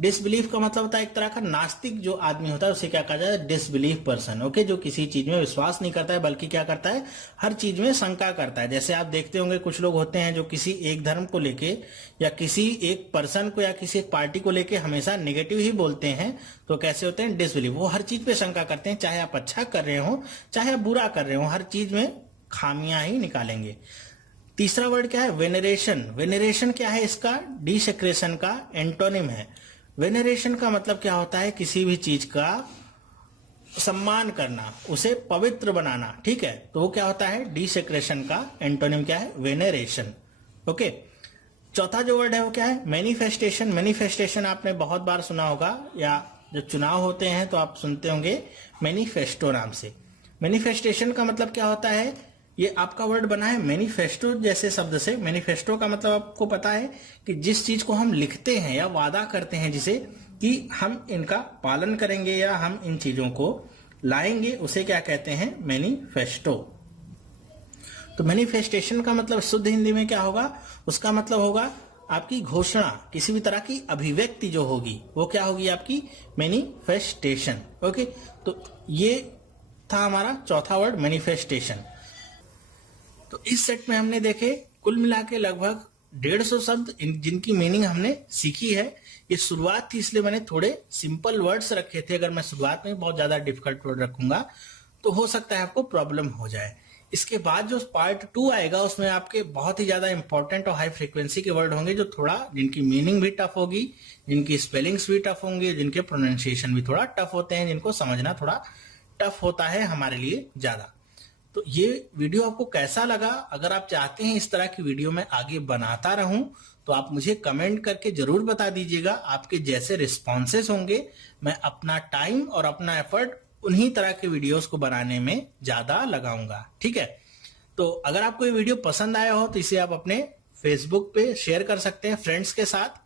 डिसबिलीफ का मतलब होता है एक तरह का नास्तिक जो आदमी होता है उसे क्या कहा जाता है, डिसबिलीफ पर्सन। ओके, जो किसी चीज में विश्वास नहीं करता है बल्कि क्या करता है, हर चीज में शंका करता है। जैसे आप देखते होंगे कुछ लोग होते हैं जो किसी एक धर्म को लेके या किसी एक पर्सन को या किसी एक पार्टी को लेके हमेशा नेगेटिव ही बोलते हैं, तो कैसे होते हैं, डिसबिलीफ। वो हर चीज पे शंका करते हैं, चाहे आप अच्छा कर रहे हो चाहे आप बुरा कर रहे हो, हर चीज में खामियां ही निकालेंगे। तीसरा वर्ड क्या है, वेनरेशन। वेनरेशन क्या है, इसका डिसेक्रेशन का एंटोनिम है। वेनरेशन का मतलब क्या होता है, किसी भी चीज का सम्मान करना, उसे पवित्र बनाना, ठीक है। तो वो क्या होता है, डिसेक्रेशन का एंटोनिम क्या है, वेनरेशन। ओके, चौथा जो वर्ड है वो क्या है, मैनिफेस्टेशन। मैनिफेस्टेशन आपने बहुत बार सुना होगा, या जो चुनाव होते हैं तो आप सुनते होंगे मैनिफेस्टो नाम से। मैनिफेस्टेशन का मतलब क्या होता है, ये आपका वर्ड बना है मैनिफेस्टो जैसे शब्द से। मैनिफेस्टो का मतलब आपको पता है कि जिस चीज को हम लिखते हैं या वादा करते हैं जिसे कि हम इनका पालन करेंगे या हम इन चीजों को लाएंगे, उसे क्या कहते हैं, मैनिफेस्टो। तो मैनिफेस्टेशन का मतलब शुद्ध हिंदी में क्या होगा, उसका मतलब होगा आपकी घोषणा, किसी भी तरह की अभिव्यक्ति जो होगी वो क्या होगी, आपकी मैनिफेस्टेशन। ओके, तो ये था हमारा चौथा वर्ड, मैनिफेस्टेशन। तो इस सेट में हमने देखे कुल मिला के लगभग 150 शब्द जिनकी मीनिंग हमने सीखी है। ये शुरुआत थी इसलिए मैंने थोड़े सिंपल वर्ड्स रखे थे। अगर मैं शुरुआत में बहुत ज्यादा डिफिकल्ट वर्ड रखूंगा तो हो सकता है आपको प्रॉब्लम हो जाए। इसके बाद जो पार्ट 2 आएगा उसमें आपके बहुत ही ज्यादा इंपॉर्टेंट और हाई फ्रीक्वेंसी के वर्ड होंगे, जो थोड़ा जिनकी मीनिंग भी टफ होगी, जिनकी स्पेलिंग्स भी टफ होंगे, जिनके प्रोनाउंसिएशन भी थोड़ा टफ होते हैं, जिनको समझना थोड़ा टफ होता है हमारे लिए ज्यादा। तो ये वीडियो आपको कैसा लगा, अगर आप चाहते हैं इस तरह की वीडियो मैं आगे बनाता रहूं तो आप मुझे कमेंट करके जरूर बता दीजिएगा। आपके जैसे रिस्पॉन्सेस होंगे मैं अपना टाइम और अपना एफर्ट उन्हीं तरह के वीडियोस को बनाने में ज्यादा लगाऊंगा, ठीक है। तो अगर आपको ये वीडियो पसंद आया हो तो इसे आप अपने फेसबुक पे शेयर कर सकते हैं फ्रेंड्स के साथ,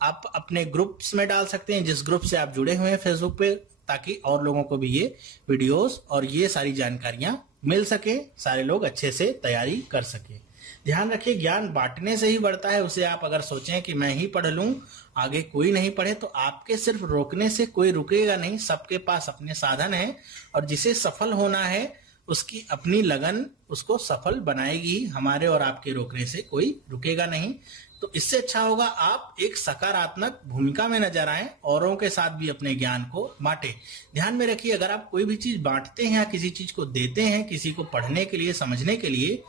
आप अपने ग्रुप्स में डाल सकते हैं जिस ग्रुप से आप जुड़े हुए हैं फेसबुक पे, ताकि और लोगों को भी ये वीडियोस और ये सारी जानकारियां मिल सके, सारे लोग अच्छे से तैयारी कर सके। ध्यान रखिए, ज्ञान बांटने से ही बढ़ता है। उसे आप अगर सोचें कि मैं ही पढ़ लूं आगे कोई नहीं पढ़े, तो आपके सिर्फ रोकने से कोई रुकेगा नहीं। सबके पास अपने साधन है और जिसे सफल होना है उसकी अपनी लगन उसको सफल बनाएगी। हमारे और आपके रोकने से कोई रुकेगा नहीं। तो इससे अच्छा होगा आप एक सकारात्मक भूमिका में नजर आए, औरों के साथ भी अपने ज्ञान को बांटे। ध्यान में रखिए, अगर आप कोई भी चीज बांटते हैं या किसी चीज को देते हैं किसी को पढ़ने के लिए, समझने के लिए,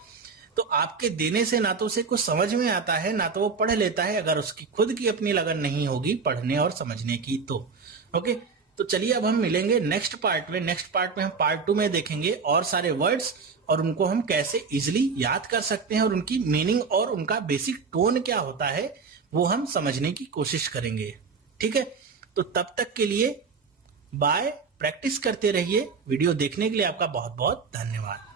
तो आपके देने से ना तो उसे कुछ समझ में आता है ना तो वो पढ़ लेता है, अगर उसकी खुद की अपनी लगन नहीं होगी पढ़ने और समझने की तो। ओके, तो चलिए अब हम मिलेंगे नेक्स्ट पार्ट में। नेक्स्ट पार्ट में हम पार्ट 2 में देखेंगे और सारे वर्ड्स और उनको हम कैसे इजिली याद कर सकते हैं और उनकी मीनिंग और उनका बेसिक टोन क्या होता है वो हम समझने की कोशिश करेंगे। ठीक है, तो तब तक के लिए बाय। प्रैक्टिस करते रहिए। वीडियो देखने के लिए आपका बहुत बहुत धन्यवाद।